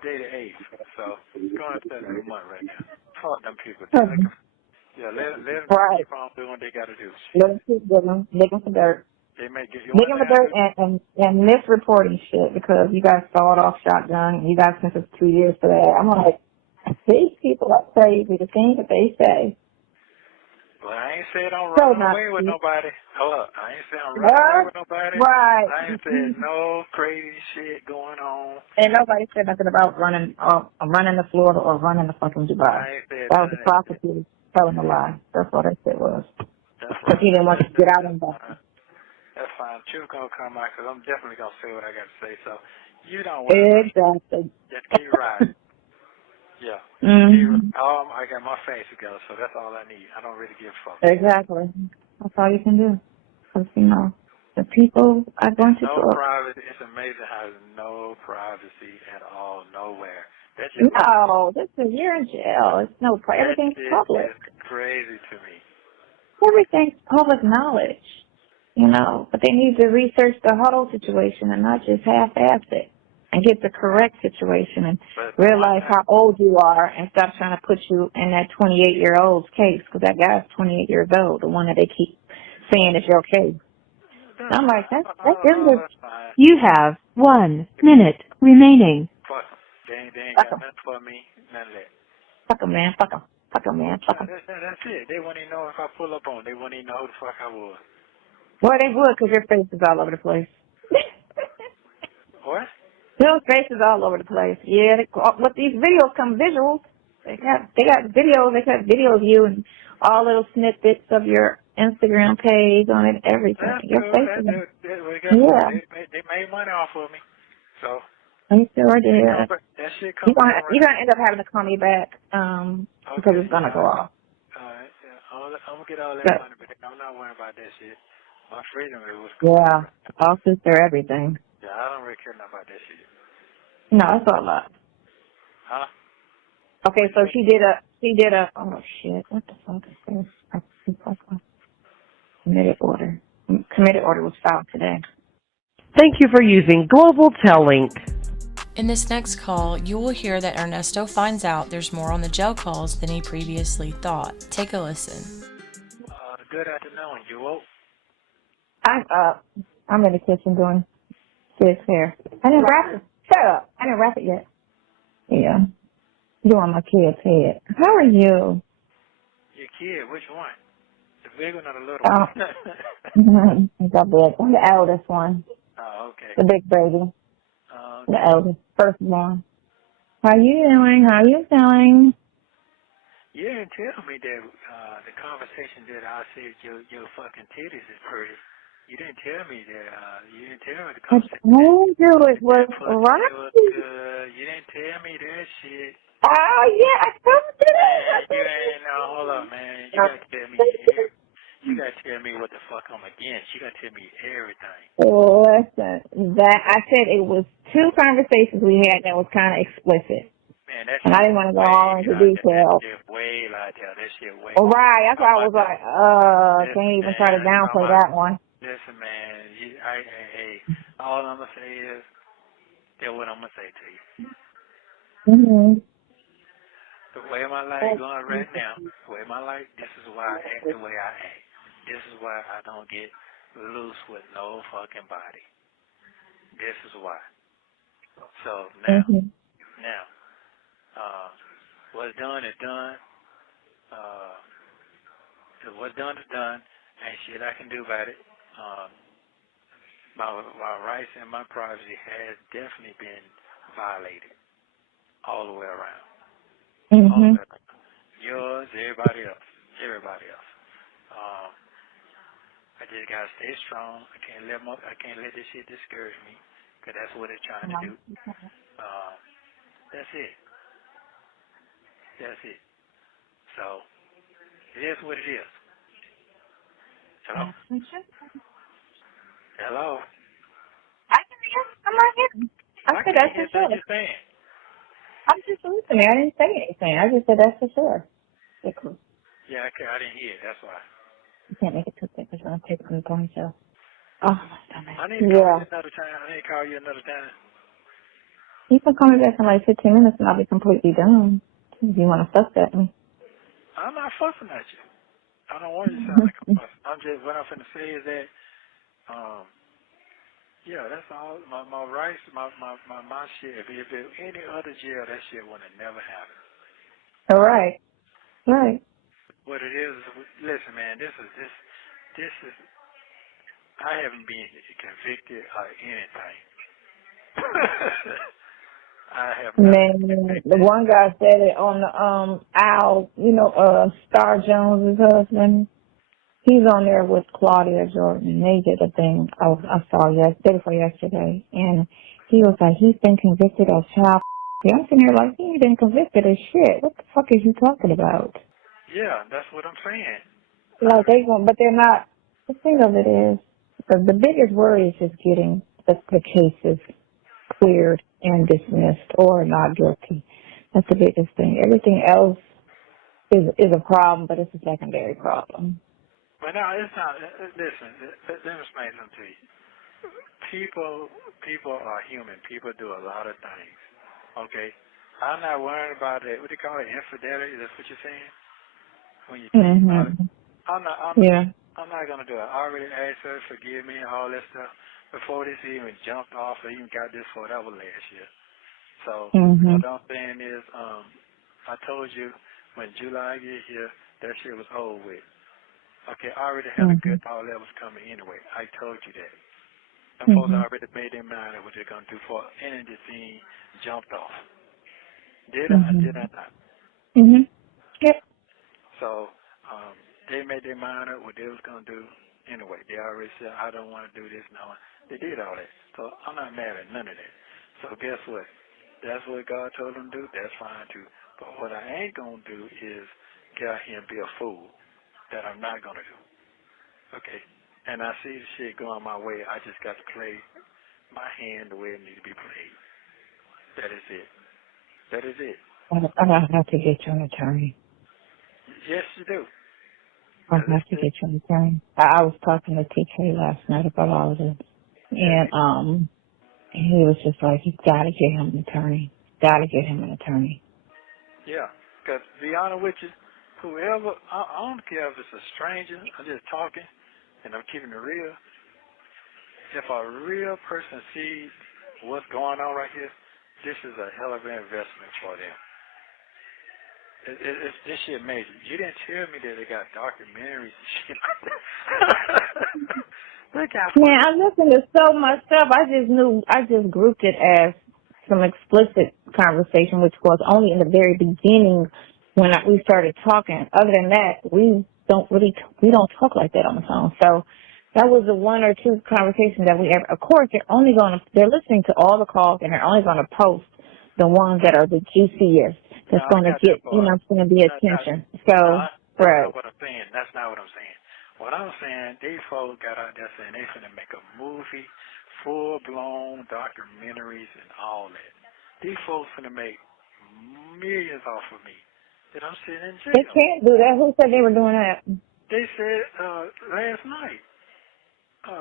Day the 8th. So it's going to the month right now. Fuck them people. Let them keep on doing what they gotta do. Let them keep digging for dirt. They may get you digging for dirt and misreporting shit because you guys sawed off shotgun. You guys sentenced 2 years for that. I'm like, these people are crazy. The things that they say. Well, I ain't said I'm running away with nobody. Hold up. I ain't said I'm running away with nobody. Right. I ain't said no crazy shit going on. And nobody said nothing about running to Florida or running to fucking Dubai. I ain't said that was the prosecutor telling a lie. That's all they said was. Because he didn't want to get out and back. That's fine. Truth gonna come out because I'm definitely gonna say what I got to say. So you don't want exactly. Just keep riding. Yeah. Mm-hmm. I got my face together, so that's all I need. I don't really give a fuck. Exactly. That's all you can do. Because, the people are going to talk. Privacy. It's amazing how there's no privacy at all, nowhere. That's you're in jail. It's no everything's public. It's crazy to me. Everything's public knowledge. But they need to research the whole situation and not just half-ass it. And get the correct situation and realize how old you are and stop trying to put you in that 28-year-old's case because that guy's 28 years old, the one that they keep saying is your case. I'm like, that's You have 1 minute remaining. Fuck them. They ain't got nothing for me, none of that. Fuck them, man. Fuck them. Fuck them, man. Fuck them. That's it. They wouldn't even know if I pull up on them. They wouldn't even know who the fuck I was. Well, they would because your face is all over the place. What? Your face is all over the place. Yeah, with these videos come visuals. They got videos. They got video of you and all little snippets of your Instagram page on it, everything. That's your cool. face They made money off of me. So. I'm sure did. That shit comes you're gonna end up having to call me back because it's gonna go off. All right. Yeah. I'm gonna get all that money back. I'm not worrying about that shit. My freedom it was cool. Yeah. Lawsuits are everything. Yeah, I don't really care enough about that shit. No, that's all a lot. Huh? Okay, so she did a oh shit, what the fuck is this? Committed order. Committed order was filed today. Thank you for using Global Tellink. In this next call, you will hear that Ernesto finds out there's more on the jail calls than he previously thought. Take a listen. Good afternoon. You woke? I'm up. I'm in the kitchen doing kids' hair. I didn't wrap it. Shut up. I didn't wrap it yet. Yeah. Doing my kid's head. How are you? Your kid? Which one? The big one or the little one? I'm the eldest one. Oh, okay. The big baby. The eldest, firstborn. How you doing? How you feeling? You didn't tell me that the conversation that I said your fucking titties is pretty. You didn't tell me that. You didn't tell me the I conversation. told you it was right. Was good. You didn't tell me that shit. Oh yeah, I told you that. You ain't hold up, man. You gotta tell me. You gotta tell me what the fuck I'm against. You gotta tell me everything. Listen, that I said it was 2 conversations we had that was kind of explicit. Man, that and I didn't want to go all into detail. That shit way like that. That shit way. Well, right. That's why I was like, can't even try to downplay that one. Listen, man. Hey, all I'm gonna say is, that's what I'm gonna say to you. Mhm. The way my life going right now, the way my life, this is why I act the way I act. This is why I don't get loose with no fucking body. This is why. So now, what's done is done. What's done is done. Ain't shit I can do about it. My rights and my privacy has definitely been violated all the way around. All the way around. Yours, everybody else. I just gotta stay strong. I can't let this shit discourage me, 'cause that's what it's trying to do. That's it. So it is what it is. Hello. Hello. I can hear. I'm not here. I said that's for sure. You're saying. I'm just listening. I didn't say anything. I just said that's for sure. Yeah, I didn't hear it. That's why. You can't make it too thick because I'm taking the ponytail. Oh, my stomach. I need to call you another time. I need to call you another time. You can call me back in like 15 minutes and I'll be completely done. If you want to fuss at me. I'm not fussing at you. I don't want you to sound like a fuss. I'm just, what I'm finna say is that, yeah, that's all. My rights, my shit. If it was any other jail, that shit would have never happened. All right. Right. What it is, listen, man, this is, I haven't been convicted of anything. I have not. Man, the one guy said it on the Al, Star Jones' husband. He's on there with Claudia Jordan. They did a thing I saw day before yesterday, and he was like, he's been convicted of child. I'm sitting there like, he ain't been convicted of shit. What the fuck is he talking about? Yeah, that's what I'm saying. Like but they're not. The thing of it is, the biggest worry is just getting the cases cleared and dismissed or not guilty. That's the biggest thing. Everything else is a problem, but it's a secondary problem. But no, it's not. Listen, let me explain something to you. People are human. People do a lot of things. Okay? I'm not worried about it. What do you call it? Infidelity? That's what you're saying? When you think about it. I'm not going to do it. I already asked her to forgive me and all that stuff before this even jumped off or even got this far. That was last year. So what I'm saying is, I told you when July get here, that shit was over with. Okay, I already had a good thought that was coming anyway. I told you that. Them folks already made their mind of what they're going to do for any of the scene jumped off. Did I not? Yep. So, they made their mind up what they was going to do anyway. They already said, I don't want to do this now. They did all that. So I'm not mad at none of that. So guess what? That's what God told them to do. That's fine too. But what I ain't going to do is get out here and be a fool. That I'm not going to do. Okay? And I see the shit going my way. I just got to play my hand the way it needs to be played. That is it. That is it. I have to get you an attorney. Yes, you do. I have to get you an attorney. I was talking to TK last night about all of this. And he was just like, you got to get him an attorney. Got to get him an attorney. Yeah. Because to be honest with you, whoever, I don't care if it's a stranger, I'm just talking, and I'm keeping it real. If a real person sees what's going on right here, this is a hell of an investment for them. This shit major. You didn't tell me that they got documentaries and shit like that. Look out. Man, I listened to so much stuff. I just grouped it as some explicit conversation, which was only in the very beginning when we started talking. Other than that, we don't talk like that on the phone. So that was the one or two conversations that we ever. Of course, they're listening to all the calls, and they're only going to post the ones that are the juiciest. That's going to get, it's going to be attention. Right. That's not what I'm saying. That's not what I'm saying. What I'm saying, these folks got out there saying they finna make a movie, full-blown documentaries and all that. These folks finna make millions off of me that I'm sitting in jail. They can't do that. Who said they were doing that? They said last night.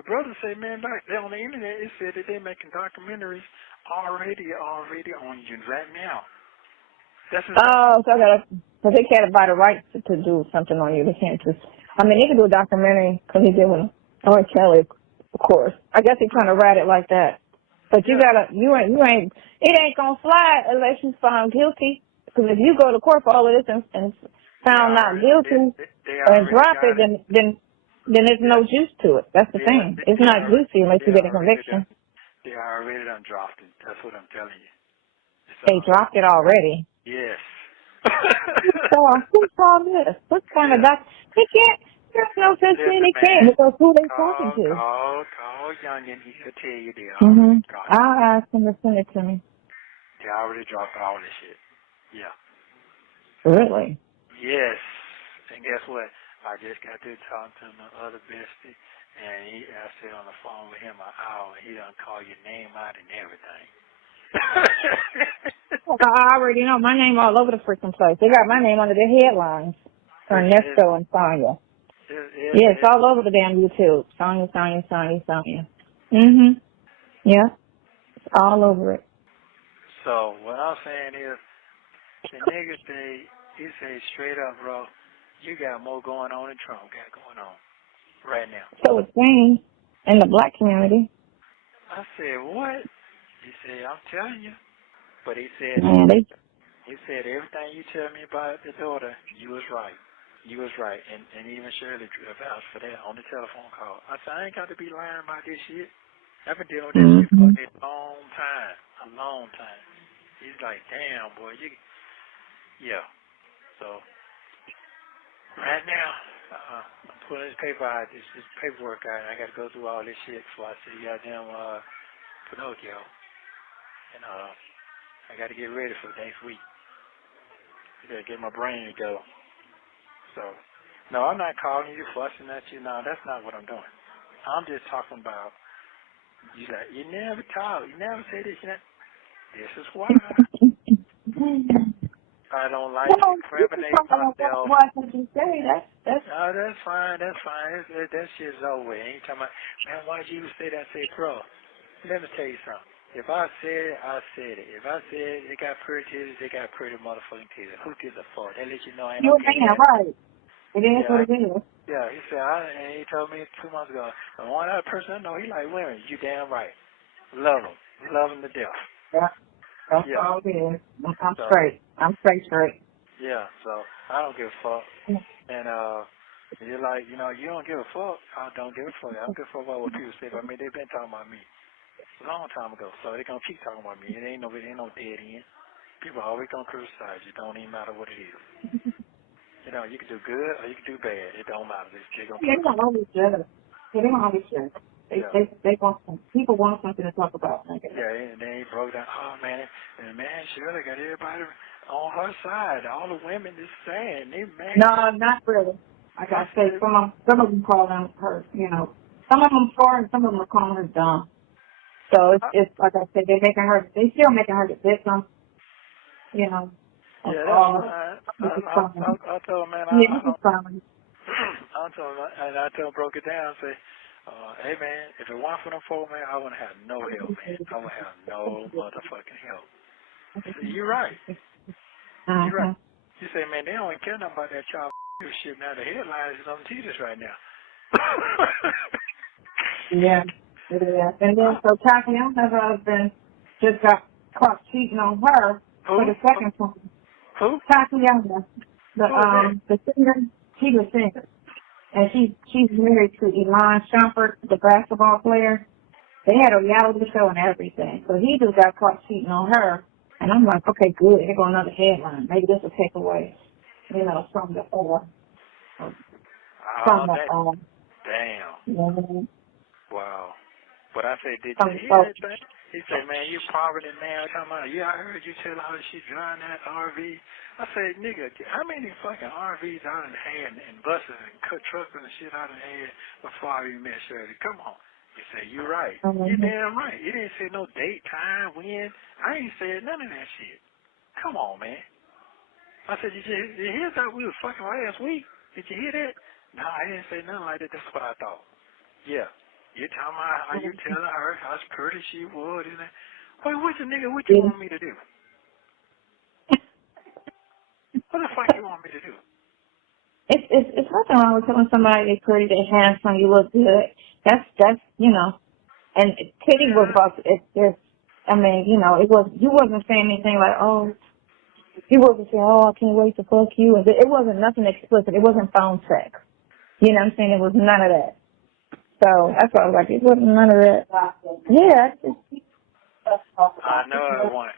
Brother said, man, back there on the internet, it said that they're making documentaries already on you right now. That's so they can't buy the rights to do something on you. They can't just. I mean, they can do a documentary because he did one on Kelly, of course. I guess they're trying to write it like that. But it ain't gonna fly unless you found guilty. Because if you go to court for all of this and found not guilty and drop it, then there's no juice to it. That's the thing. It's not juicy unless you get a conviction. They already done dropped it. That's what I'm telling you. They dropped it already. Yes. So who's all this? What kind of they can't. There's no such thing they can't because who they talking to? Call Youngin. He could tell you they already dropped it. I'll ask him to send it to me. They already dropped all this shit. Yeah. Really? Yes. And guess what? I just got to talk to my other bestie, and I stayed on the phone with him an hour, and he done call your name out and everything. I already know my name all over the freaking place. They got my name under the headlines. Ernesto and Sonya. Yeah, it's all over the damn YouTube. Sonya. Yeah. It's all over it. So what I'm saying is, the niggas he say straight up, bro, you got more going on than Trump got going on right now. So it's saying in the black community. I said, what? He said, I'm telling you. But he said, everything you tell me about the daughter, you was right. You was right. And even Shirley vouched for that on the telephone call. I said, I ain't got to be lying about this shit. I've been dealing with this shit for a long time. He's like, damn, boy, yeah. So, right now, I'm pulling this paper out, this paperwork out, and I got to go through all this shit before I see goddamn Pinocchio. And I got to get ready for next week. I got to get my brain to go. So, no, I'm not calling you, fussing at you. No, that's not what I'm doing. I'm just talking about, you never talk. You never say this. This is why. I don't like to incriminate myself. What did you say? That's fine. That shit's over. Ain't talking about, man, why'd you say that? Say, bro, let me tell you something. If I said it, I said it. If I said they got pretty titties, they got pretty motherfucking titties. Who gives a fuck? They let you know I ain't okay. You're right. It is what it is. Yeah, he said, and he told me 2 months ago, the one other person I know, he like women. You damn right. Love them. Love them to death. Yeah. That's all it is. I'm straight. Yeah, so I don't give a fuck. And you're like, you don't give a fuck. I don't give a fuck. I don't give a fuck about what people say about me. They've been talking about me a long time ago, so they're going to keep talking about me. It ain't no dead end. People are always going to criticize you. It don't even matter what it is. You can do good or you can do bad. It don't matter. They're going to They don't always judge. They don't always judge. They want people want something to talk about. Yeah, and they broke down. Oh man, Shirley got everybody on her side. All the women is saying they mad. No, not really. Like I say, some of them call them her. Some of them for and some of them are calling her dumb. So it's like I said, they still making her the victim. Yeah, that's fine. I told him, man, I told him, broke it down, say, hey, man, if it weren't for them folk, man, I wouldn't have no help, man. I wouldn't have no motherfucking help. I said, you're right. You're right. You say, man, they don't care nothing about that child shit now. The headlines is on titties right now. Yeah. And then, so Tatiana's husband just got caught cheating on her for the second time. Who? Tatiana, the singer, she was singer. and she's married to Elon Shumpert, the basketball player. They had a reality show and everything. So he just got caught cheating on her. And I'm like, okay, good. Here go another headline. Maybe this will take away, from the Damn. Mm-hmm. Wow. But I say, did you hear that thing? He said, man, you poverty man. Come on. Yeah, I heard you tell her she driving that RV. I said, nigga, how many fucking RVs I done had and buses and trucks and shit I done had before I even met Shirley? Come on. He said, you're right. Mm-hmm. You damn right. You didn't say no date, time, when. I ain't said none of that shit. Come on, man. I said, did you hear that we was fucking last week? Did you hear that? No, I didn't say nothing like that. That's what I thought. Yeah. You talking about how you telling her how pretty she was and that. Wait, what you want me to do? What the fuck you want me to do? It's nothing wrong with telling somebody they're pretty, they're handsome, you look good. That's and Kitty was about it was, you wasn't saying anything like, oh, he wasn't saying, oh, I can't wait to fuck you. And it wasn't nothing explicit. It wasn't phone sex. You know what I'm saying? It was none of that. So that's why I was like, it wasn't none of that. Yeah. I know it wasn't.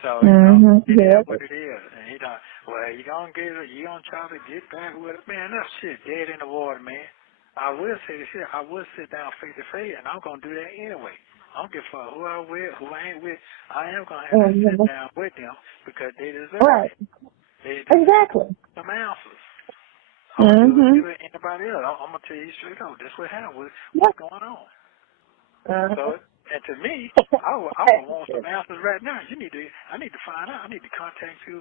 So, it is what it is. And he thought, well, you gonna try to get back with it. Man, that shit dead in the water, man. I will say this shit. I will sit down face to face, and I'm gonna do that anyway. I don't give a fuck who I with, who I ain't with. I am gonna have to sit down with them because they deserve it. They deserve some answers. I'm gonna do it to anybody else. I'm gonna tell you straight up. This what happened. What's going on? So, and to me, I would want some answers right now. I need to find out. I need to contact you.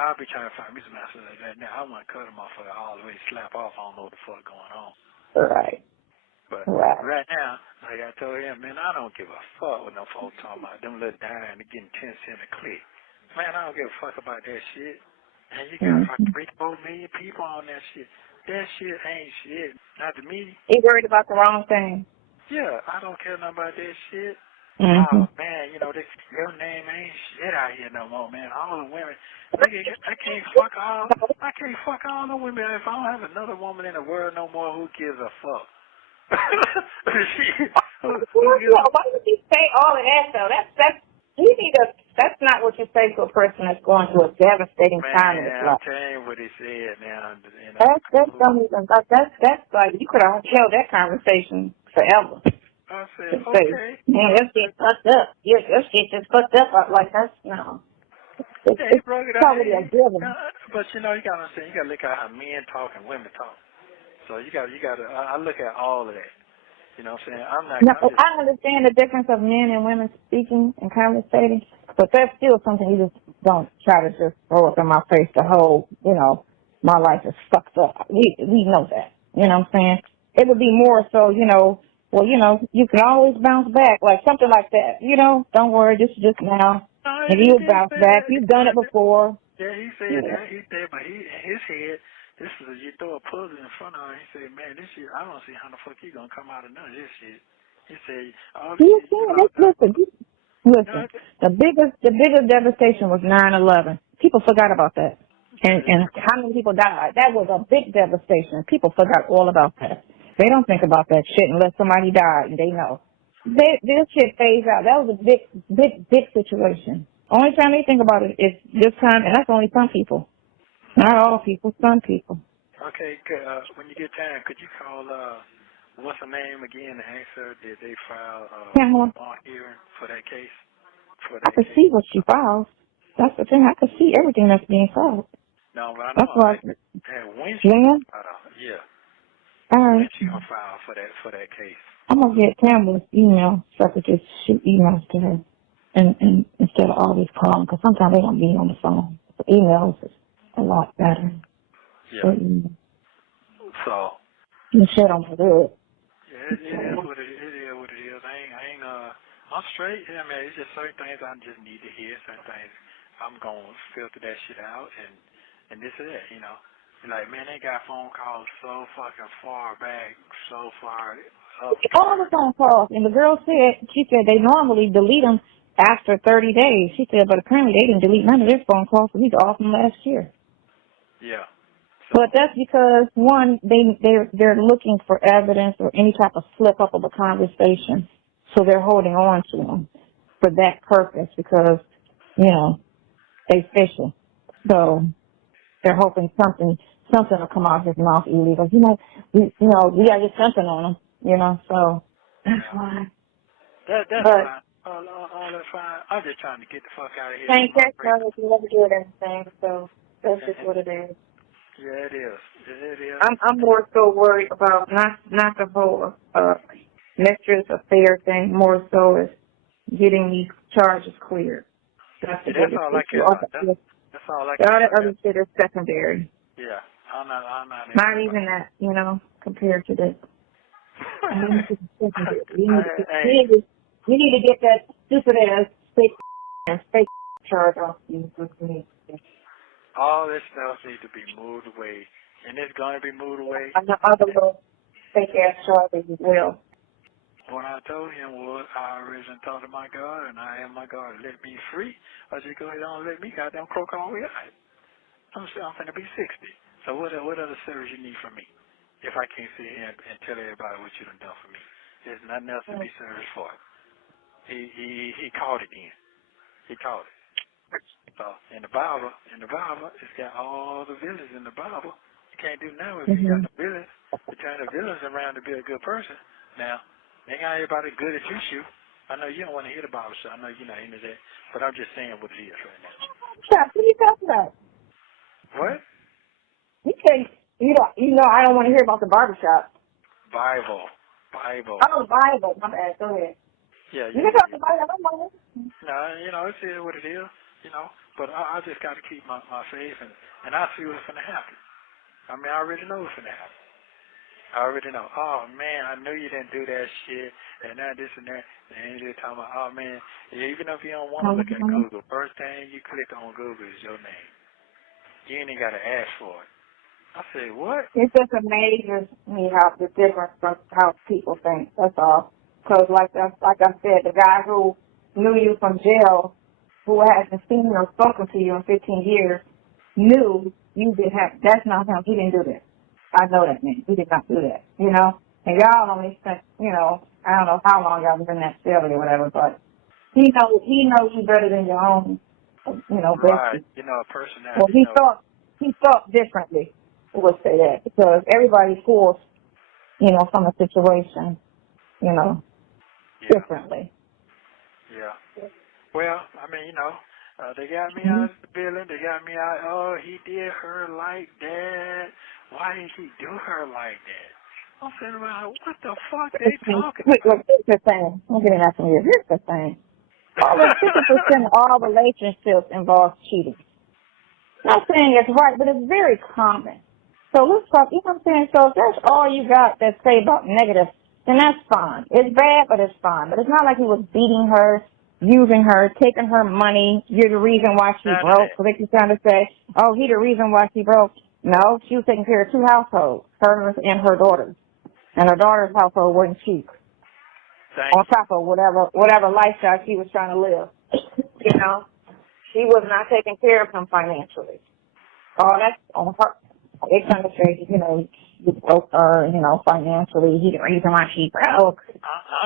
I'll be trying to find me some answers right now. I want to cut them off all the way, slap off. I don't know what the fuck going on. Right. But right now, like I told him, man, I don't give a fuck what no folks talking about them little dying and getting 10 cents a click. Man, I don't give a fuck about that shit. And you got like 3-4 million people on that shit. That shit ain't shit. Not to me. He worried about the wrong thing. Yeah, I don't care nothing about that shit. Mm-hmm. Oh, man, your name ain't shit out here no more, man. All the women, I can't fuck all the women. If I don't have another woman in the world no more, who gives a fuck? Why would you say all of that though? That's not what you say to a person that's going through a devastating time in his life. I'm telling you what he said now. That's like you could have held that conversation forever. I said, okay. Man, let's get fucked up. Let's get just fucked up like that's no. It's probably a given. But you gotta understand, you gotta look at how men talk and women talk. So you gotta I look at all of that. You know what I'm saying? I understand the difference of men and women speaking and conversating, but that's still something you just don't try to just throw up in my face the whole, my life is fucked up. We know that. You know what I'm saying? It would be more so, you can always bounce back, like something like that. Don't worry, this is just now. If you bounce back, you've done it before. Yeah, he said that. He said, but in his head, this is you throw a puzzle in front of him. He said, man, this shit, I don't see how the fuck you gonna come out of none of this shit. He said, listen. The biggest devastation was 9/11. People forgot about that, and how many people died. That was a big devastation. People forgot all about that. They don't think about that shit unless somebody died and they know. This shit fades out. That was a big situation. Only time they think about it is this time, and that's only some people. Not all people, some people. Okay, when you get time, could you call, what's her name again, and ask her, did they file on hearing for that case? I could see what she files. That's the thing. I could see everything that's being filed. No, but I know. That's why. When she gonna file? Yeah. All right. When she gonna file for that case? I'm gonna get Pamela's email so I could just shoot emails to her, and instead of always calling, because sometimes they don't be on the phone. So emails is a lot better. Yeah. So. You shit on my good. Yeah, it is what it is. I'm straight. Yeah, man. It's just certain things I just need to hear. Certain things I'm gonna filter that shit out, and this is it. Like, man, they got phone calls so fucking far back, so far up. All the phone calls, and the girl she said they normally delete them after 30 days. She said, but apparently they didn't delete none of their phone calls, so he's off from last year. Yeah. So, But that's because one, they're looking for evidence or any type of slip up of a conversation, so they're holding on to them for that purpose because they fishing. So they're hoping something will come out of his mouth illegal. We gotta get something on him. So that's why. That's fine. All that's fine. I'm just trying to get the fuck out of here. Thank you, you never do anything, so that's just what it is. Yeah, it is. It is. I'm more so worried about not the whole mistress affair thing. More so is getting these charges cleared. That's the biggest all I issue. care about. That's all I care All about. that other shit is secondary. Yeah, I'm not. Not even that, compared to this. You need to get that stupid ass fake charge off you. All this stuff needs to be moved away, and it's going to be moved away. And the other little fake ass charges as well. What I told him was, I originally talked to my God, and I am my God. Let me free, or just go ahead and let me goddamn croak all the way out. I'm finna be 60. So what other service you need from me? If I can't sit here and tell everybody what you done for me, there's nothing else to be serviced for. He called it in. He called it. So in the Bible, it's got all the villains in the Bible. You can't do now if you got the villains. You turn the villains around to be a good person. Now, ain't got everybody good at you shoot. I know you don't want to hear the Bible, so I know you're not into that. But I'm just saying what it is right now. What are you talking about? What? You can't. I don't want to hear about the barbershop. Bible. Oh, Bible. My bad. Go ahead. Yeah. You can talk about it. I don't mind. No, it's what it is. But I just got to keep my faith, and I see what's going to happen. I mean, I already know what's going to happen. I already know. Oh, man, I knew you didn't do that shit, and that, this, and that. And you're talking about, oh, man, even if you don't want to look at Google, first thing you click on Google is your name. You ain't even got to ask for it. I say, what? It just amazes me how the difference from how people think. That's all. Because like I said, the guy who knew you from jail, who hasn't seen or spoken to you in 15 years, knew you didn't have. That's not him. He didn't do that. I know that man. He did not do that. And y'all only spent, I don't know how long y'all was in that cell or whatever, but he knows you better than your own, Right. bestie. A person that. Well, he thought differently. We'll say that because everybody forced, from a situation, differently. Yeah. Well, I mean, they got me out of the building. They got me out. Oh, he did her like that. Why did he do her like that? I'm saying, well, what the fuck they talking about? Look, here's the thing. I'm getting that from you. Here's the thing. Over 50% of all relationships involve cheating. I'm not saying it's right, but it's very common. So let's talk, you know what I'm saying? So if that's all you got to say about negative, then that's fine. It's bad, but it's fine. But it's not like he was beating her, using her, taking her money. You're the reason why she broke. So they can kind of say, oh, he the reason why she broke. No, she was taking care of two households, hers and her daughter's. And her daughter's household wasn't cheap. On top of whatever lifestyle she was trying to live. She was not taking care of him financially. Oh, that's on her. They trying to say, you broke her, financially. He the reason why she broke.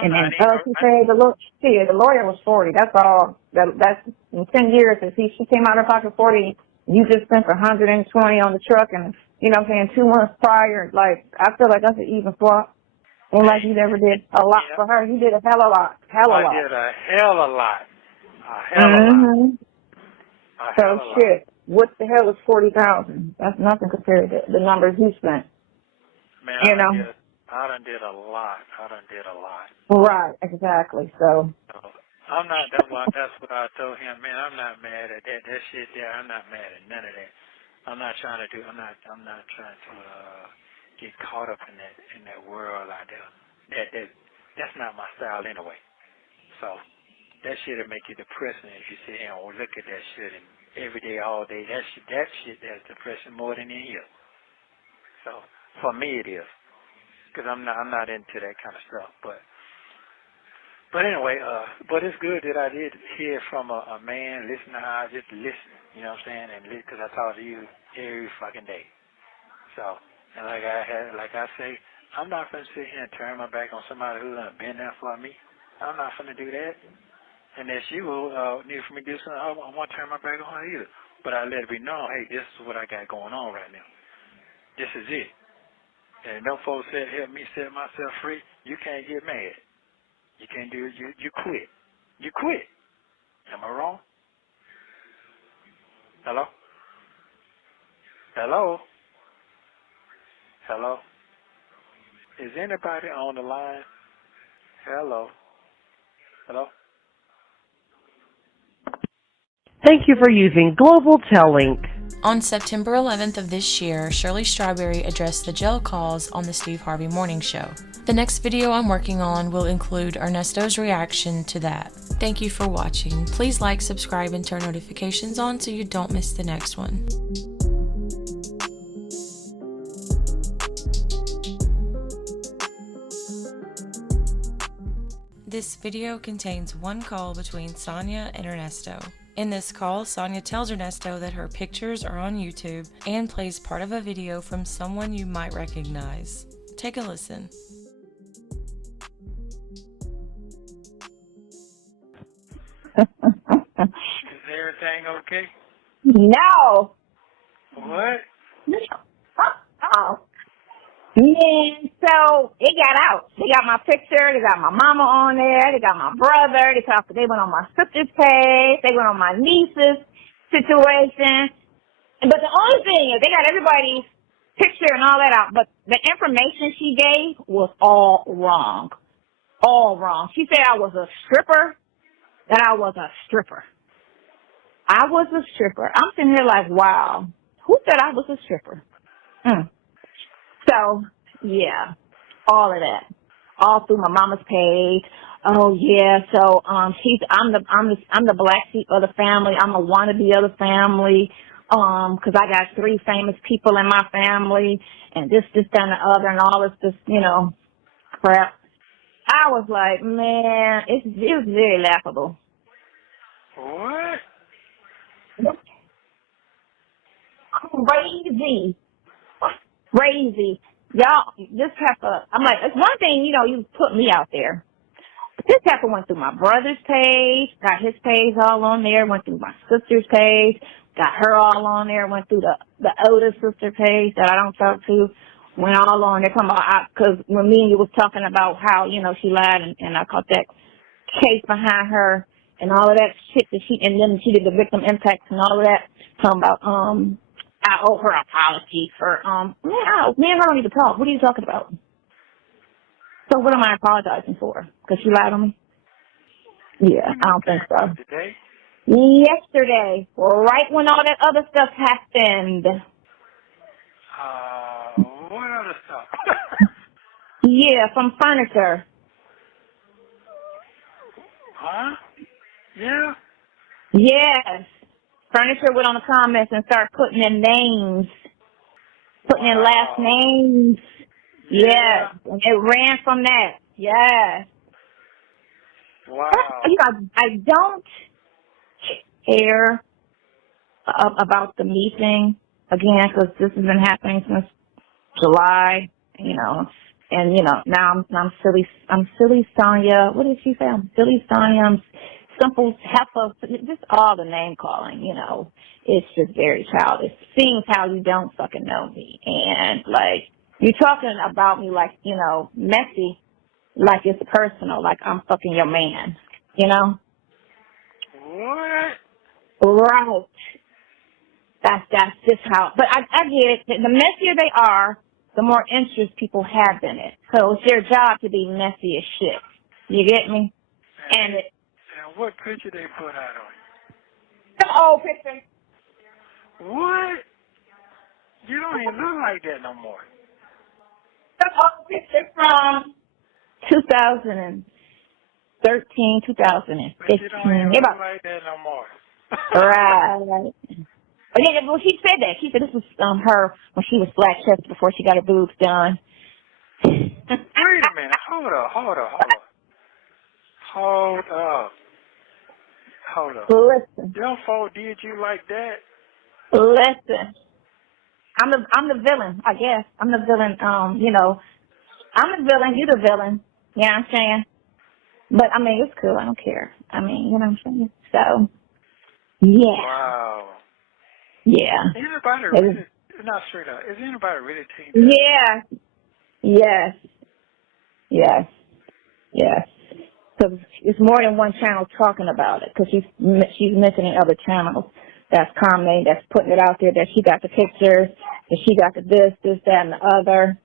And then she said, the lawyer was 40. That's all. That's in 10 years. If she came out of her pocket 40, you just spent 120 on the truck, and 2 months prior. Like, I feel like that's an even swap. And like you never did a lot for her. You did a hell of a lot. I did a hell of a lot. So shit. What the hell is 40,000? That's nothing compared to the numbers you spent. Man, I done did a lot. Right, exactly. So I'm not. That's what I told him. Man, I'm not mad at that. That shit there. I'm not mad at none of that. I'm not trying to get caught up in that world out there. That's not my style anyway. So that shit'll make you depressing if you sit here and look at that shit and every day, all day. That shit that's depressing more than in here. So for me it is, because I'm not into that kind of stuff. But anyway, but it's good that I did hear from a man. Listen to how I just listen. You know what I'm saying? And because I talk to you every fucking day. So, and like I say, I'm not going to sit here and turn my back on somebody who done been there for me. I'm not going to do that. And if she will need for me to do something, I won't turn my back on her either. But I let it be known, hey, this is what I got going on right now. This is it. And no folks said help me set myself free. You can't get mad. You can't do it. You quit. You quit. Am I wrong? Hello? Hello? Hello? Is anybody on the line? Hello? Hello? Thank you for using Global Tel Link. On September 11th of this year, Shirley Strawberry addressed the jail calls on the Steve Harvey Morning Show. The next video I'm working on will include Ernesto's reaction to that. Thank you for watching. Please like, subscribe, and turn notifications on so you don't miss the next one. This video contains one call between Sonya and Ernesto. In this call, Sonya tells Ernesto that her pictures are on YouTube and plays part of a video from someone you might recognize. Take a listen. Is everything okay? No. What? Oh. Man, so it got out. They got my picture. They got my mama on there. They got my brother. They went on my sister's page. They went on my niece's situation. But the only thing is they got everybody's picture and all that out. But the information she gave was all wrong. All wrong. She said I was a stripper, that I was a stripper. I was a stripper. I'm sitting here like, wow, who said I was a stripper? So, yeah, all of that, all through my mama's page. Oh yeah, so I'm the black sheep of the family. I'm a wannabe of the family, 'cause I got 3 famous people in my family, and this, that, and the other, and all this, crap. I was like, man, it was very laughable. What? Crazy. Y'all just have to, I'm like, it's one thing, you put me out there. But this heifer went through my brother's page, got his page all on there, went through my sister's page, got her all on there, went through the older sister page that I don't talk to, went all on there, because when me and you was talking about how, she lied and I caught that case behind her and all of that shit and then she did the victim impact and all of that, talking about, I owe her an apology for, man, I don't even talk. What are you talking about? So what am I apologizing for? Because she lied on me? Yeah, I don't think so. Today? Yesterday, right when all that other stuff happened. What other stuff? Yeah, from furniture. Huh? Yeah? Yes. Furniture went on the comments and started putting in names, putting in last names. Yeah. Yes. And it ran from that. Yes. Wow. I don't care about the me thing again because this has been happening since July, and now I'm silly Sonya. What did she say? I'm silly Sonya. I'm simple heifer. Just all the name calling, it's just very childish. Seeing how you don't fucking know me and like you're talking about me like messy, like it's personal, like I'm fucking your man, What? Right. That's just how. But I get it. The messier they are, the more interest people have in it. So it's their job to be messy as shit. You get me? And what picture they put out on you? The old picture. What? You don't even look like that no more. The old picture from 2013, 2015. But you don't even look like that no more. Right. But yeah, well, she said that. She said this was her when she was flat-chested before she got her boobs done. Wait a minute. Hold up. Listen. Them folk did you like that? Listen. I'm the villain, I guess. I'm the villain, you know. I'm the villain, you the villain. You know what I'm saying? But, I mean, it's cool. I don't care. I mean, you know what I'm saying? So, yeah. Wow. Yeah. Anybody really, not straight up, is anybody really taking that? Yeah. Yes. Yes. Yes. Because it's more than one channel talking about it. Because she's mentioning other channels that's commenting, that's putting it out there, that she got the pictures, that she got the this, that, and the other.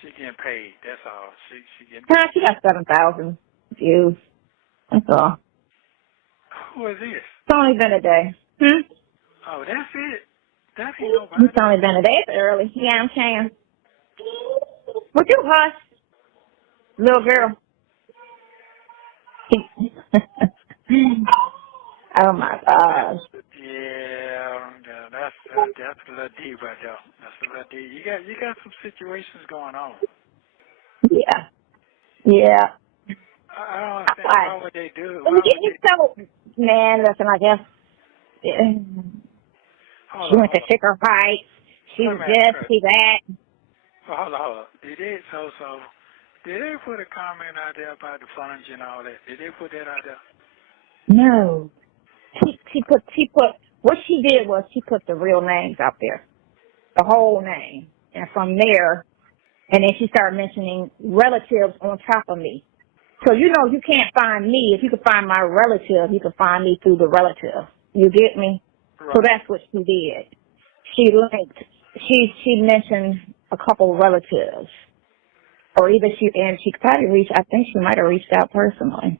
She getting paid. That's all. She getting paid. She got 7,000 views. That's all. Who is this? It's only been a day. Oh, that's it. That ain't nobody. It's only been a day. It's early. Yeah, I'm saying. Would you hush? Little girl. Oh my gosh. Yeah, that's a little deep right there. That's a little deep. You got some situations going on. Yeah. Yeah. I don't understand. Why would they do it? Man, listen, I guess she went to Chicker Heights. She's this, she's that. Hold on. Did they put a comment out there about the funds and all that? Did they put that out there? No. She put what she did was she put the real names out there. The whole name. And from there, and then she started mentioning relatives on top of me. So, you know, you can't find me. If you can find my relative, you can find me through the relative. You get me? Right. So that's what she did. She mentioned a couple of relatives. Or either she probably I think she might have reached out personally.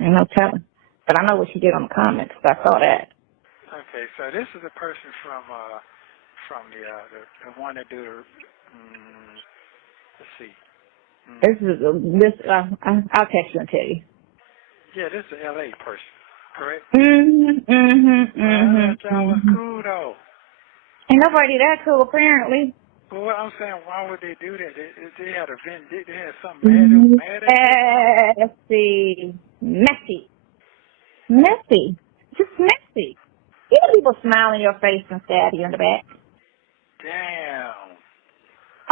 Ain't no telling. But I know what she did on the comments, because I saw that. Okay, so this is a person from the one that do the, let's see. I'll text you and tell you. Yeah, this is an LA person, correct? That was cool though. Ain't nobody that cool apparently. Well, what I'm saying, why would they do that? They had a they had something mad at Messy. Just messy. You know people smile in your face and stab you in the back. Damn.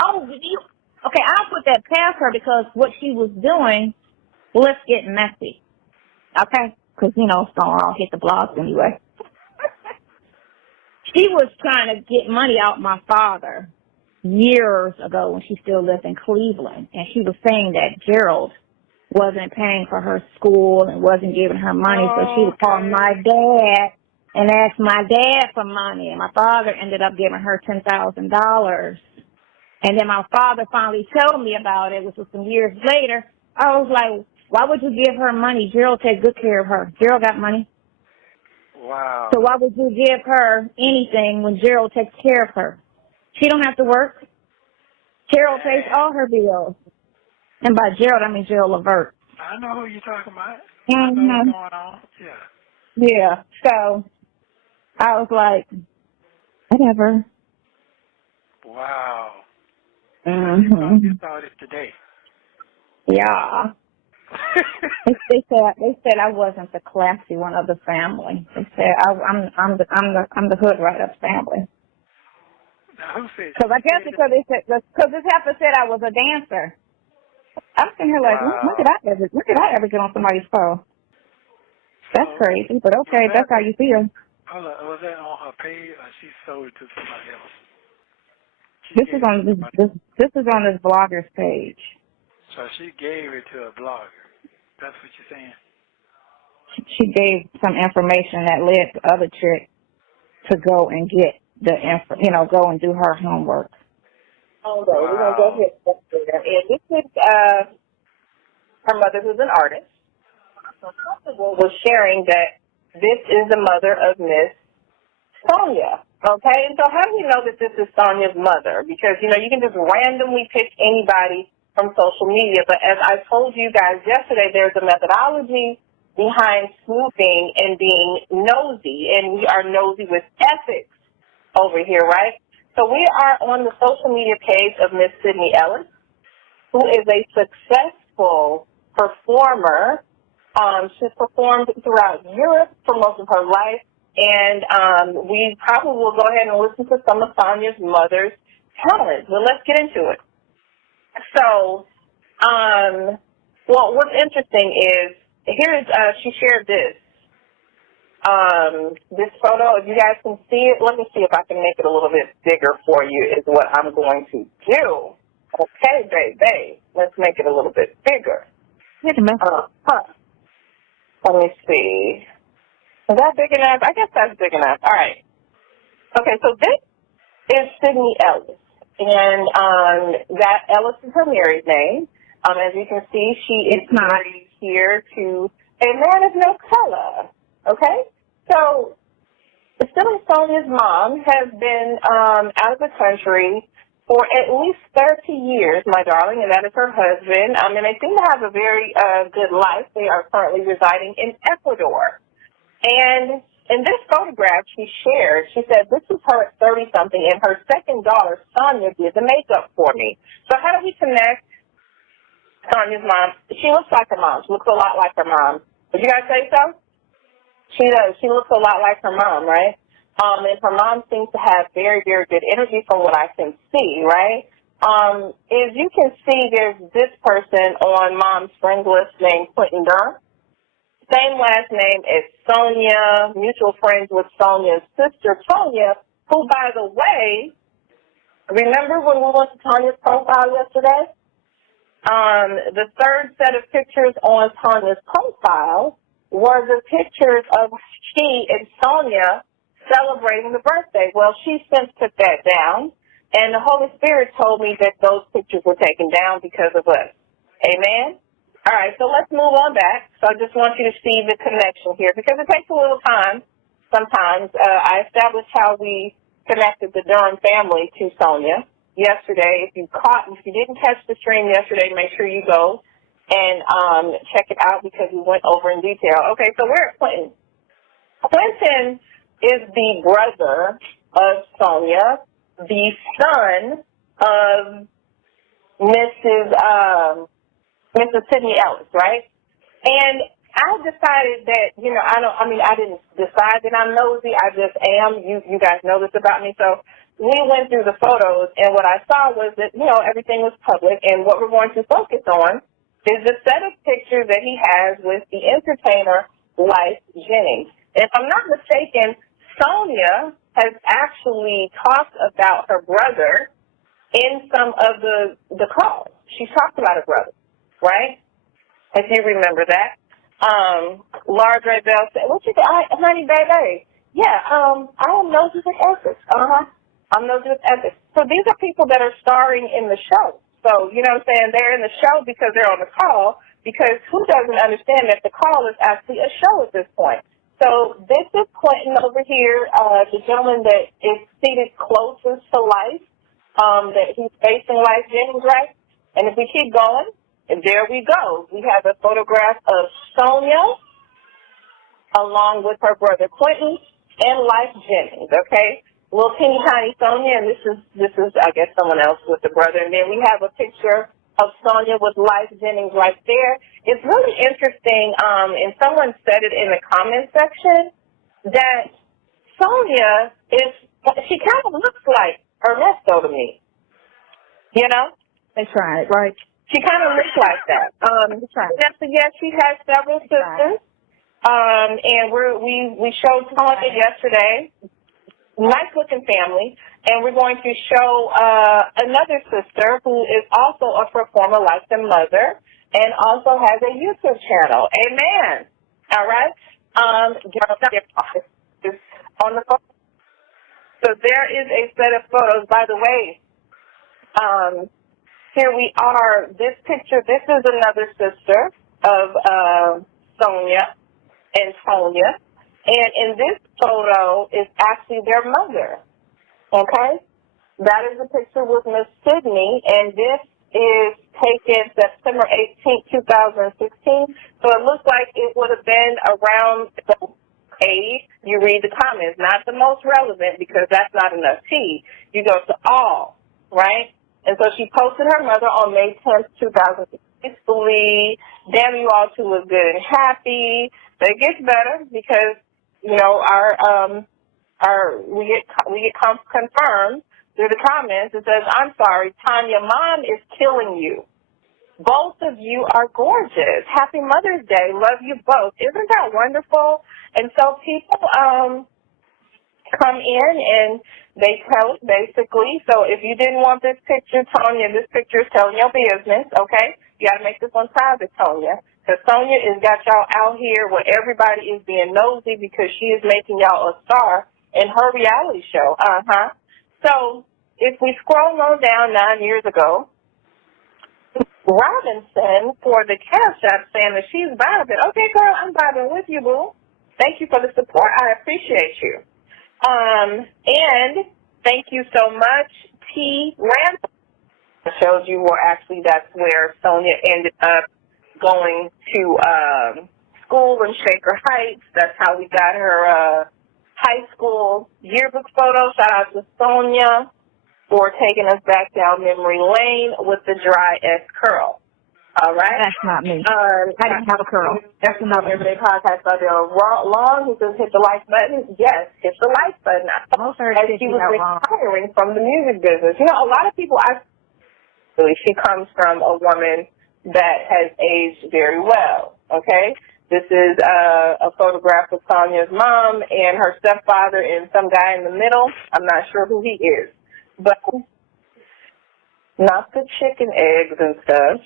Oh, okay, I'll put that past her because what she was doing, let's get messy. Okay? Because, you know, it's going to all hit the blogs anyway. She was trying to get money out my father years ago when she still lived in Cleveland. And she was saying that Gerald wasn't paying for her school and wasn't giving her money. So she would call my dad and ask my dad for money. And my father ended up giving her $10,000. And then my father finally told me about it, which was some years later. I was like, why would you give her money? Gerald take good care of her. Gerald got money. Wow. So why would you give her anything when Gerald takes care of her? She don't have to work. Gerald pays all her bills. And by Gerald, I mean Gerald Levert. I know who you're talking about. Mm-hmm. I know what's going on. Yeah. Yeah. So I was like, whatever. Wow. Mm-hmm. You saw this today. Yeah. They said I wasn't the classy one of the family. They said I'm the hood right of family. Now, who said? Because I guess because this heifer said I was a dancer. I'm sitting here like, when did I ever get on somebody's phone? That's crazy, but okay, that's how you feel. Hold on, was that on her page or she sold it to somebody else? This is on this blogger's page. So she gave it to a blogger. That's what you're saying? She gave some information that led the other chick to go and get the go and do her homework. Hold on, we're gonna go ahead. And this is her mother, who's an artist. So Comfortable was sharing that this is the mother of Miss Sonya. Okay, and so how do you know that this is Sonya's mother? Because you can just randomly pick anybody from social media, but as I told you guys yesterday, there's a methodology behind snooping and being nosy, and we are nosy with ethics over here, right? So we are on the social media page of Miss Sydney Ellis, who is a successful performer. She's performed throughout Europe for most of her life, and we probably will go ahead and listen to some of Sonya's mother's talent. Well, let's get into it. So, well, what's interesting is, she shared this. This photo, if you guys can see it, let me see if I can make it a little bit bigger for you is what I'm going to do. Okay, baby, let's make it a little bit bigger. Let me see. Is that big enough? I guess that's big enough. All right. Okay, so this is Sydney Ellis, and that Ellis is her married name. As you can see, she is married here to a man of no color. Okay, so Shirley Sonya's mom has been out of the country for at least 30 years, my darling, and that is her husband. And they seem to have a very good life. They are currently residing in Ecuador. And in this photograph she shared, she said, this is her at 30-something, and her second daughter, Sonya, did the makeup for me. So how do we connect Sonya's mom? She looks like her mom. She looks a lot like her mom. Would you guys say so? She does. She looks a lot like her mom, right? And her mom seems to have very, very good energy from what I can see, right? As you can see, there's this person on mom's friend list named Quentin Durham. Same last name as Sonya, mutual friends with Sonya's sister, Tonya, who, by the way, remember when we went to Tanya's profile yesterday? The third set of pictures on Tanya's profile were the pictures of she and Sonya celebrating the birthday. Well, she since took that down, and the Holy Spirit told me that those pictures were taken down because of us. Amen? All right, so let's move on back. So I just want you to see the connection here because it takes a little time sometimes. I established how we connected the Durham family to Sonya yesterday. If you didn't catch the stream yesterday, make sure you go and check it out because we went over in detail. Okay, so we're at Clinton. Clinton is the brother of Sonya, the son of Mrs. Sydney Ellis, right? And I decided that, I didn't decide that I'm nosy. I just am. You guys know this about me. So we went through the photos, and what I saw was that, everything was public, and what we're going to focus on is the set of pictures that he has with the entertainer, Life Jennings. If I'm not mistaken, Sonya has actually talked about her brother in some of the calls. She's talked about her brother, right? If you remember that. Laura Dre Bell said, what you think? Honey, baby. Yeah, I am nosy with ethics. I'm nosy with ethics. So these are people that are starring in the show. So, you know what I'm saying? They're in the show because they're on the call, because who doesn't understand that the call is actually a show at this point? So this is Clinton over here, the gentleman that is seated closest to Life, that he's facing Life Jennings, right? And if we keep going, and there we go. We have a photograph of Sonya along with her brother Clinton and Life Jennings, okay? Little teeny tiny Sonya, and this is I guess someone else with the brother. And then we have a picture of Sonya with Life Jennings right there. It's really interesting, and someone said it in the comment section, that Sonya she kind of looks like Ernesto to me. You know? That's right, right. She kind of looks like that. That's right. Yes, she has several sisters. And we showed Sonya yesterday. Nice-looking family, and we're going to show another sister who is also a performer like the mother and also has a YouTube channel. Amen. All right? On the phone. So there is a set of photos. By the way, here we are. This picture, this is another sister of Sonya and Tonya. And in this photo is actually their mother, okay? That is a picture with Miss Sydney, and this is taken September 18, 2016. So it looks like it would have been around the age. You read the comments, not the most relevant because that's not enough T. You go to all, right? And so she posted her mother on May 10th, 2016. Peacefully, damn you all to look good and happy. But it gets better because we get confirmed through the comments. It says, I'm sorry, Tanya, Mom is killing you. Both of you are gorgeous. Happy Mother's Day. Love you both. Isn't that wonderful? And so people come in and they tell it basically. So if you didn't want this picture, Tonya, this picture is telling your business, okay? You got to make this one private, Tonya. Because Sonya has got y'all out here where everybody is being nosy because she is making y'all a star in her reality show. So if we scroll on down 9 years ago, Robinson for the Cash App saying that she's vibing. Okay, girl, I'm vibing with you, boo. Thank you for the support. I appreciate you. And thank you so much, T. Randall. I showed you where actually that's where Sonya ended up going to school in Shaker Heights. That's how we got her high school yearbook photo. Shout out to Sonya for taking us back down memory lane with the dry S curl. All right? That's not me. I didn't have a curl. That's another. Everyday podcast out there. Long, he says hit the like button. Yes, hit the like button. Most of her as she was retiring from the music business. You know, a lot of people, she comes from a woman that has aged very well, okay? This is a photograph of Sonya's mom and her stepfather and some guy in the middle. I'm not sure who he is. But not the chicken eggs and stuff.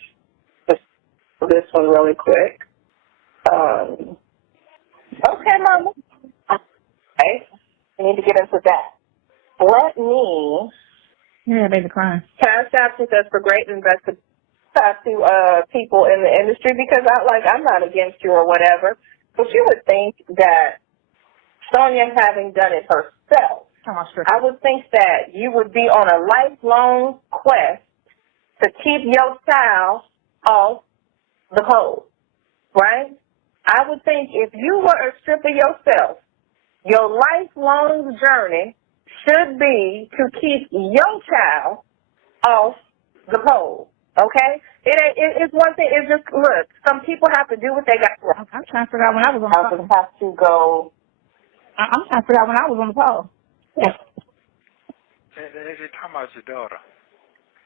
This one really quick. Okay, Mama. Okay, I need to get into that. Let me. Yeah, baby crying. Cash App us for great investment to people in the industry because I'm not against you or whatever, but you would think that Sonya having done it herself, I would think that you would be on a lifelong quest to keep your child off the pole, right? I would think if you were a stripper yourself, your lifelong journey should be to keep your child off the pole, okay? It's one thing. It's just, look, some people have to do what they got to do. I'm trying to figure out when I was on the pole. I just have to go. I'm trying to figure out when I was on the pole. Yeah. They're talking about your daughter.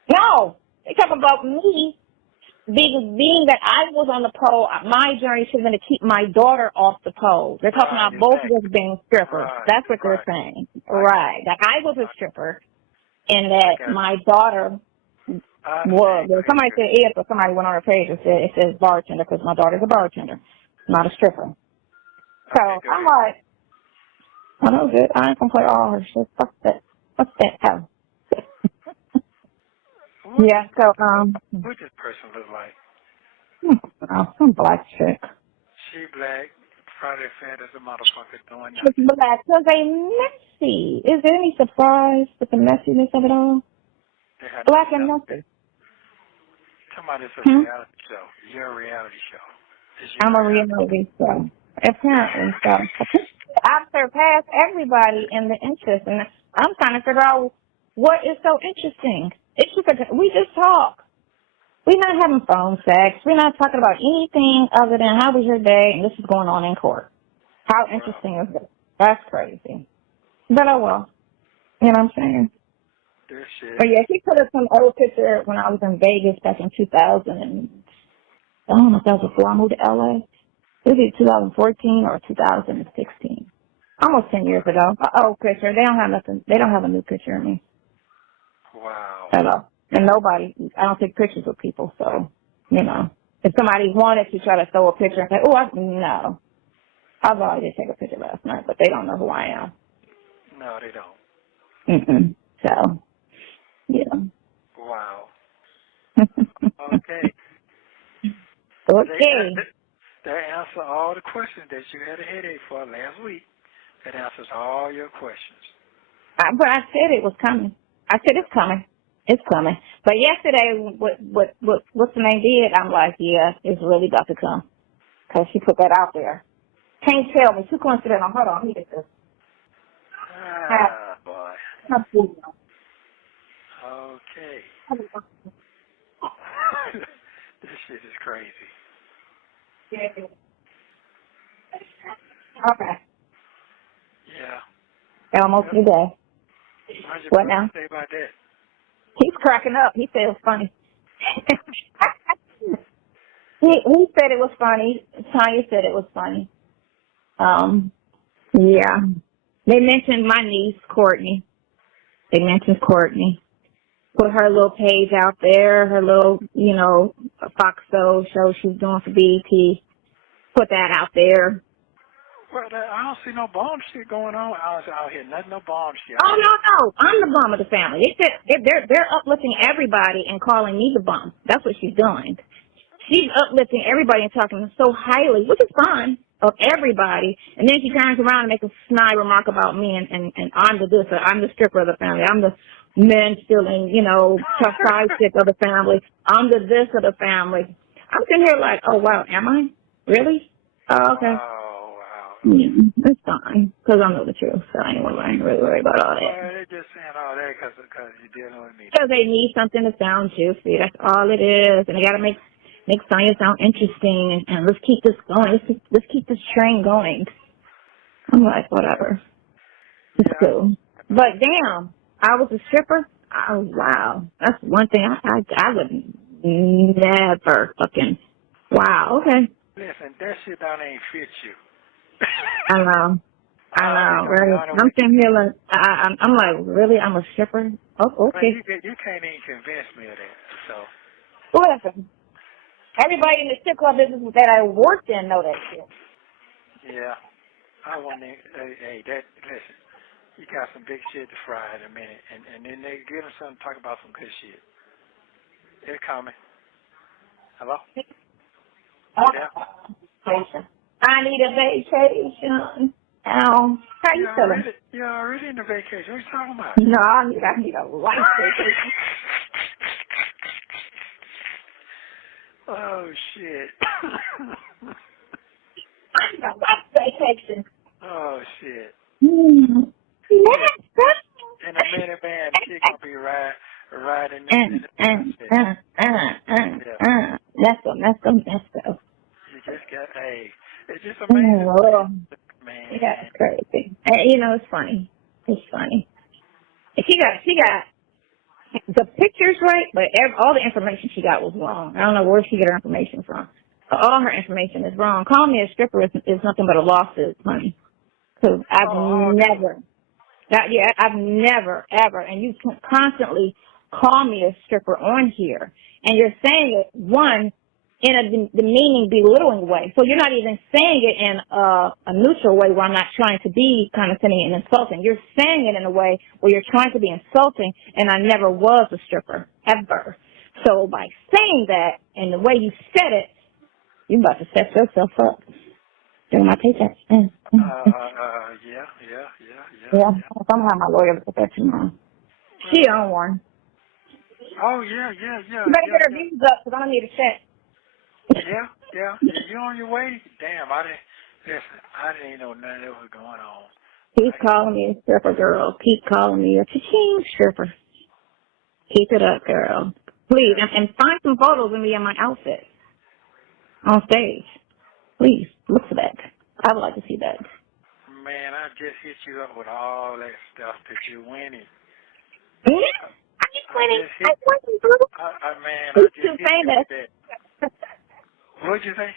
No, they're talking about me. Being that I was on the pole, my journey should have been to keep my daughter off the pole. They're talking about both of us being strippers. That's what they're saying. Right. That I was a stripper and that my daughter was. Somebody said it, but somebody went on her page and said it says bartender because my daughter's a bartender, not a stripper. So I'm like, well, that was it. I ain't going to play all her shit. Fuck that. What's that? Oh. Yeah, so, what this person look like? Some black chick. She black, probably fat as a motherfucker doing She's black, so they messy. Is there any surprise with the messiness of it all? Black and messy. Somebody's a reality show. You're a reality show. I'm a reality show. Apparently, so. I've surpassed everybody in the interest, and I'm trying to figure out what is so interesting. It's just we just talk. We're not having phone sex. We're not talking about anything other than how was your day and this is going on in court. How interesting is this? That's crazy. But oh well. You know what I'm saying? But yeah, she put up some old picture when I was in Vegas back in 2000 and I don't know if that was before I moved to LA. It was either 2014 or 2016. Almost 10 years ago. An old picture. They don't have nothing. They don't have a new picture of me. Wow. At all. And nobody, I don't take pictures of people, so, you know. If somebody wanted to try to throw a picture and say, no. I was already take a picture last night, but they don't know who I am. No, they don't. So, yeah. Wow. Okay. Okay. That answers all the questions that you had a headache for last week. That answers all your questions. But I said it was coming. I said it's coming. It's coming. But yesterday, what's the name did, I'm like, yeah, it's really about to come. Because she put that out there. Can't tell me. Too coincidental. Hold on. Let me get this. Boy. Okay. This shit is crazy. Yeah. Okay. Yeah. Almost the day. What'd your What brother now? say about that? He's cracking up. He said it was funny. he said it was funny. Tanya said it was funny. Yeah. They mentioned my niece, Courtney. They mentioned Courtney. Put her little page out there, her little, Fox Soul show she's doing for BET. Put that out there. Well, I don't see no bomb shit going on out here. Nothing, no bomb shit. Oh, no. I'm the bum of the family. They said they're uplifting everybody and calling me the bum. That's what she's doing. She's uplifting everybody and talking so highly, which is fine, of everybody. And then she turns around and makes a snide remark about me and I'm the this, or I'm the stripper of the family. I'm the men stealing, tough side chick of the family. I'm the this of the family. I'm sitting here like, oh, wow, am I? Really? Oh, okay. Oh, wow. Yeah, it's fine, because I know the truth, so I ain't really worry about all that. Well, they're just saying all that because you're dealing with me. Because they need something to sound juicy. That's all it is. And they got to make Sonya sound interesting. And let's keep this going. Let's keep this train going. I'm like, whatever. It's cool. But damn, I was a stripper. Oh, wow. That's one thing I would never fucking. Wow, okay. Listen, that shit don't even fit you. I know. Right? I'm sitting here like, I'm like, really? I'm a stripper? Oh, okay. But you can't even convince me of that. So. Listen, everybody in the strip club business that I worked in know that shit. Yeah. I want to, listen, you got some big shit to fry in a minute, and then they give them something to talk about some good shit. They're coming. Hello? Yeah. I need a vacation. How you feeling? You're already in the vacation. What are you talking about? No, I need a life vacation. Oh, shit. I need a life vacation. Oh, shit. In a minivan, she's going to be riding Let's go. You just got, it's just amazing. Man. Yeah, it's crazy. And, it's funny. It's funny. She got the pictures right, but all the information she got was wrong. I don't know where she got her information from. All her information is wrong. Calling me a stripper is nothing but a lawsuit, honey. Because I've never, ever, and you constantly call me a stripper on here, and you're saying it, one, in a demeaning, belittling way. So you're not even saying it in a neutral way where I'm not trying to be condescending and insulting. You're saying it in a way where you're trying to be insulting, and I never was a stripper, ever. So by saying that and the way you said it, you're about to set yourself up during my paycheck. Yeah. Somehow my lawyer look at that tomorrow. She on one. Oh, yeah. You better get her views up because I don't need a check. Yeah. You on your way? Damn, I didn't even know none of that was going on. Keep calling me a stripper, girl. Keep calling me a cha-ching stripper. Keep it up, girl. Please, and find some photos of me in my outfit on stage. Please, look for that. I would like to see that. Man, I just hit you up with all that stuff that you're winning. Yeah, I'm winning. I'm winning, boo. I just too famous. That. What'd you say?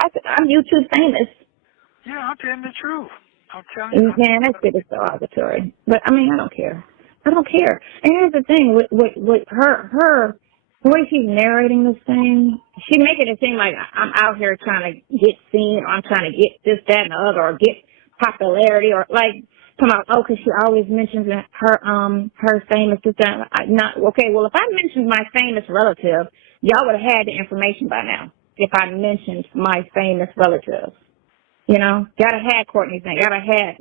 I said, I'm YouTube famous. Yeah, I'm telling the truth. I'm telling you. Man, that shit is so arbitrary. But, I don't care. I don't care. And here's the thing with her, the way she's narrating this thing, she's making it seem like I'm out here trying to get seen, or I'm trying to get this, that, and the other, or get popularity, or like, come out, because she always mentions her famous this, that. Okay, well, if I mentioned my famous relative, y'all would have had the information by now. If I mentioned my famous relative, gotta have Courtney's name, gotta have,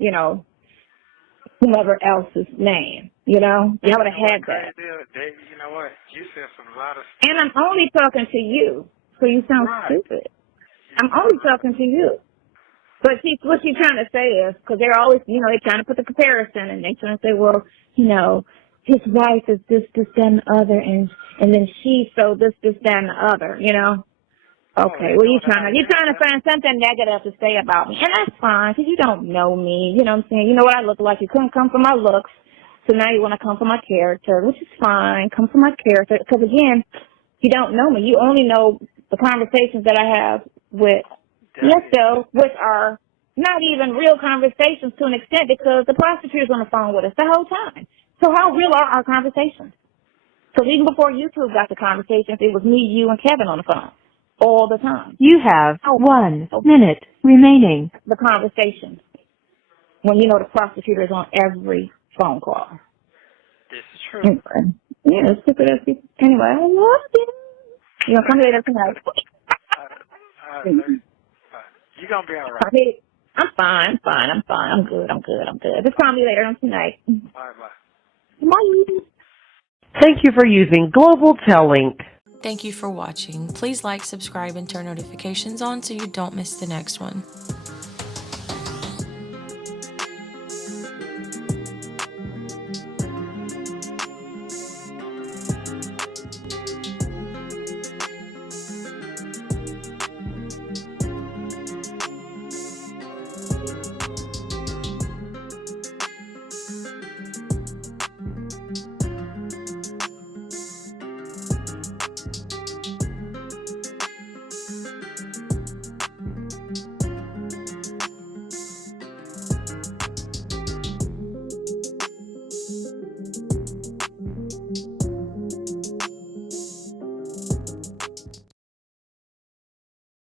whomever else's name, y'all would have had that. You know what? You said a lot of stuff. And I'm only talking to you, so you sound stupid. I'm only talking to you. But what she's trying to say is, because they're always, they're trying to put the comparison, and they're trying to say, well, his wife is this, that, and the other, and then she's so this, that, and the other, Okay, well, you're trying to find something negative to say about me, and that's fine, because you don't know me, you know what I'm saying? You know what I look like. You couldn't come from my looks. So now you want to come for my character, which is fine. Come for my character. Because, again, you don't know me. You only know the conversations that I have with Ernesto, which are not even real conversations to an extent because the prosecutor's on the phone with us the whole time. So how real are our conversations? So even before YouTube got the conversations, it was me, you, and Kevin on the phone all the time. You have 1 minute remaining. The conversations. When you know the prosecutor is on every phone call. This is true. Anyway, yeah, stupid as people. Anyway, I love you. You gonna come later tonight? You're gonna be all right. I'm fine. I'm good. Just call me later on tonight. All right, bye. Bye. Thank you for using Global Tellink. Thank you for watching. Please like, subscribe, and turn notifications on so you don't miss the next one.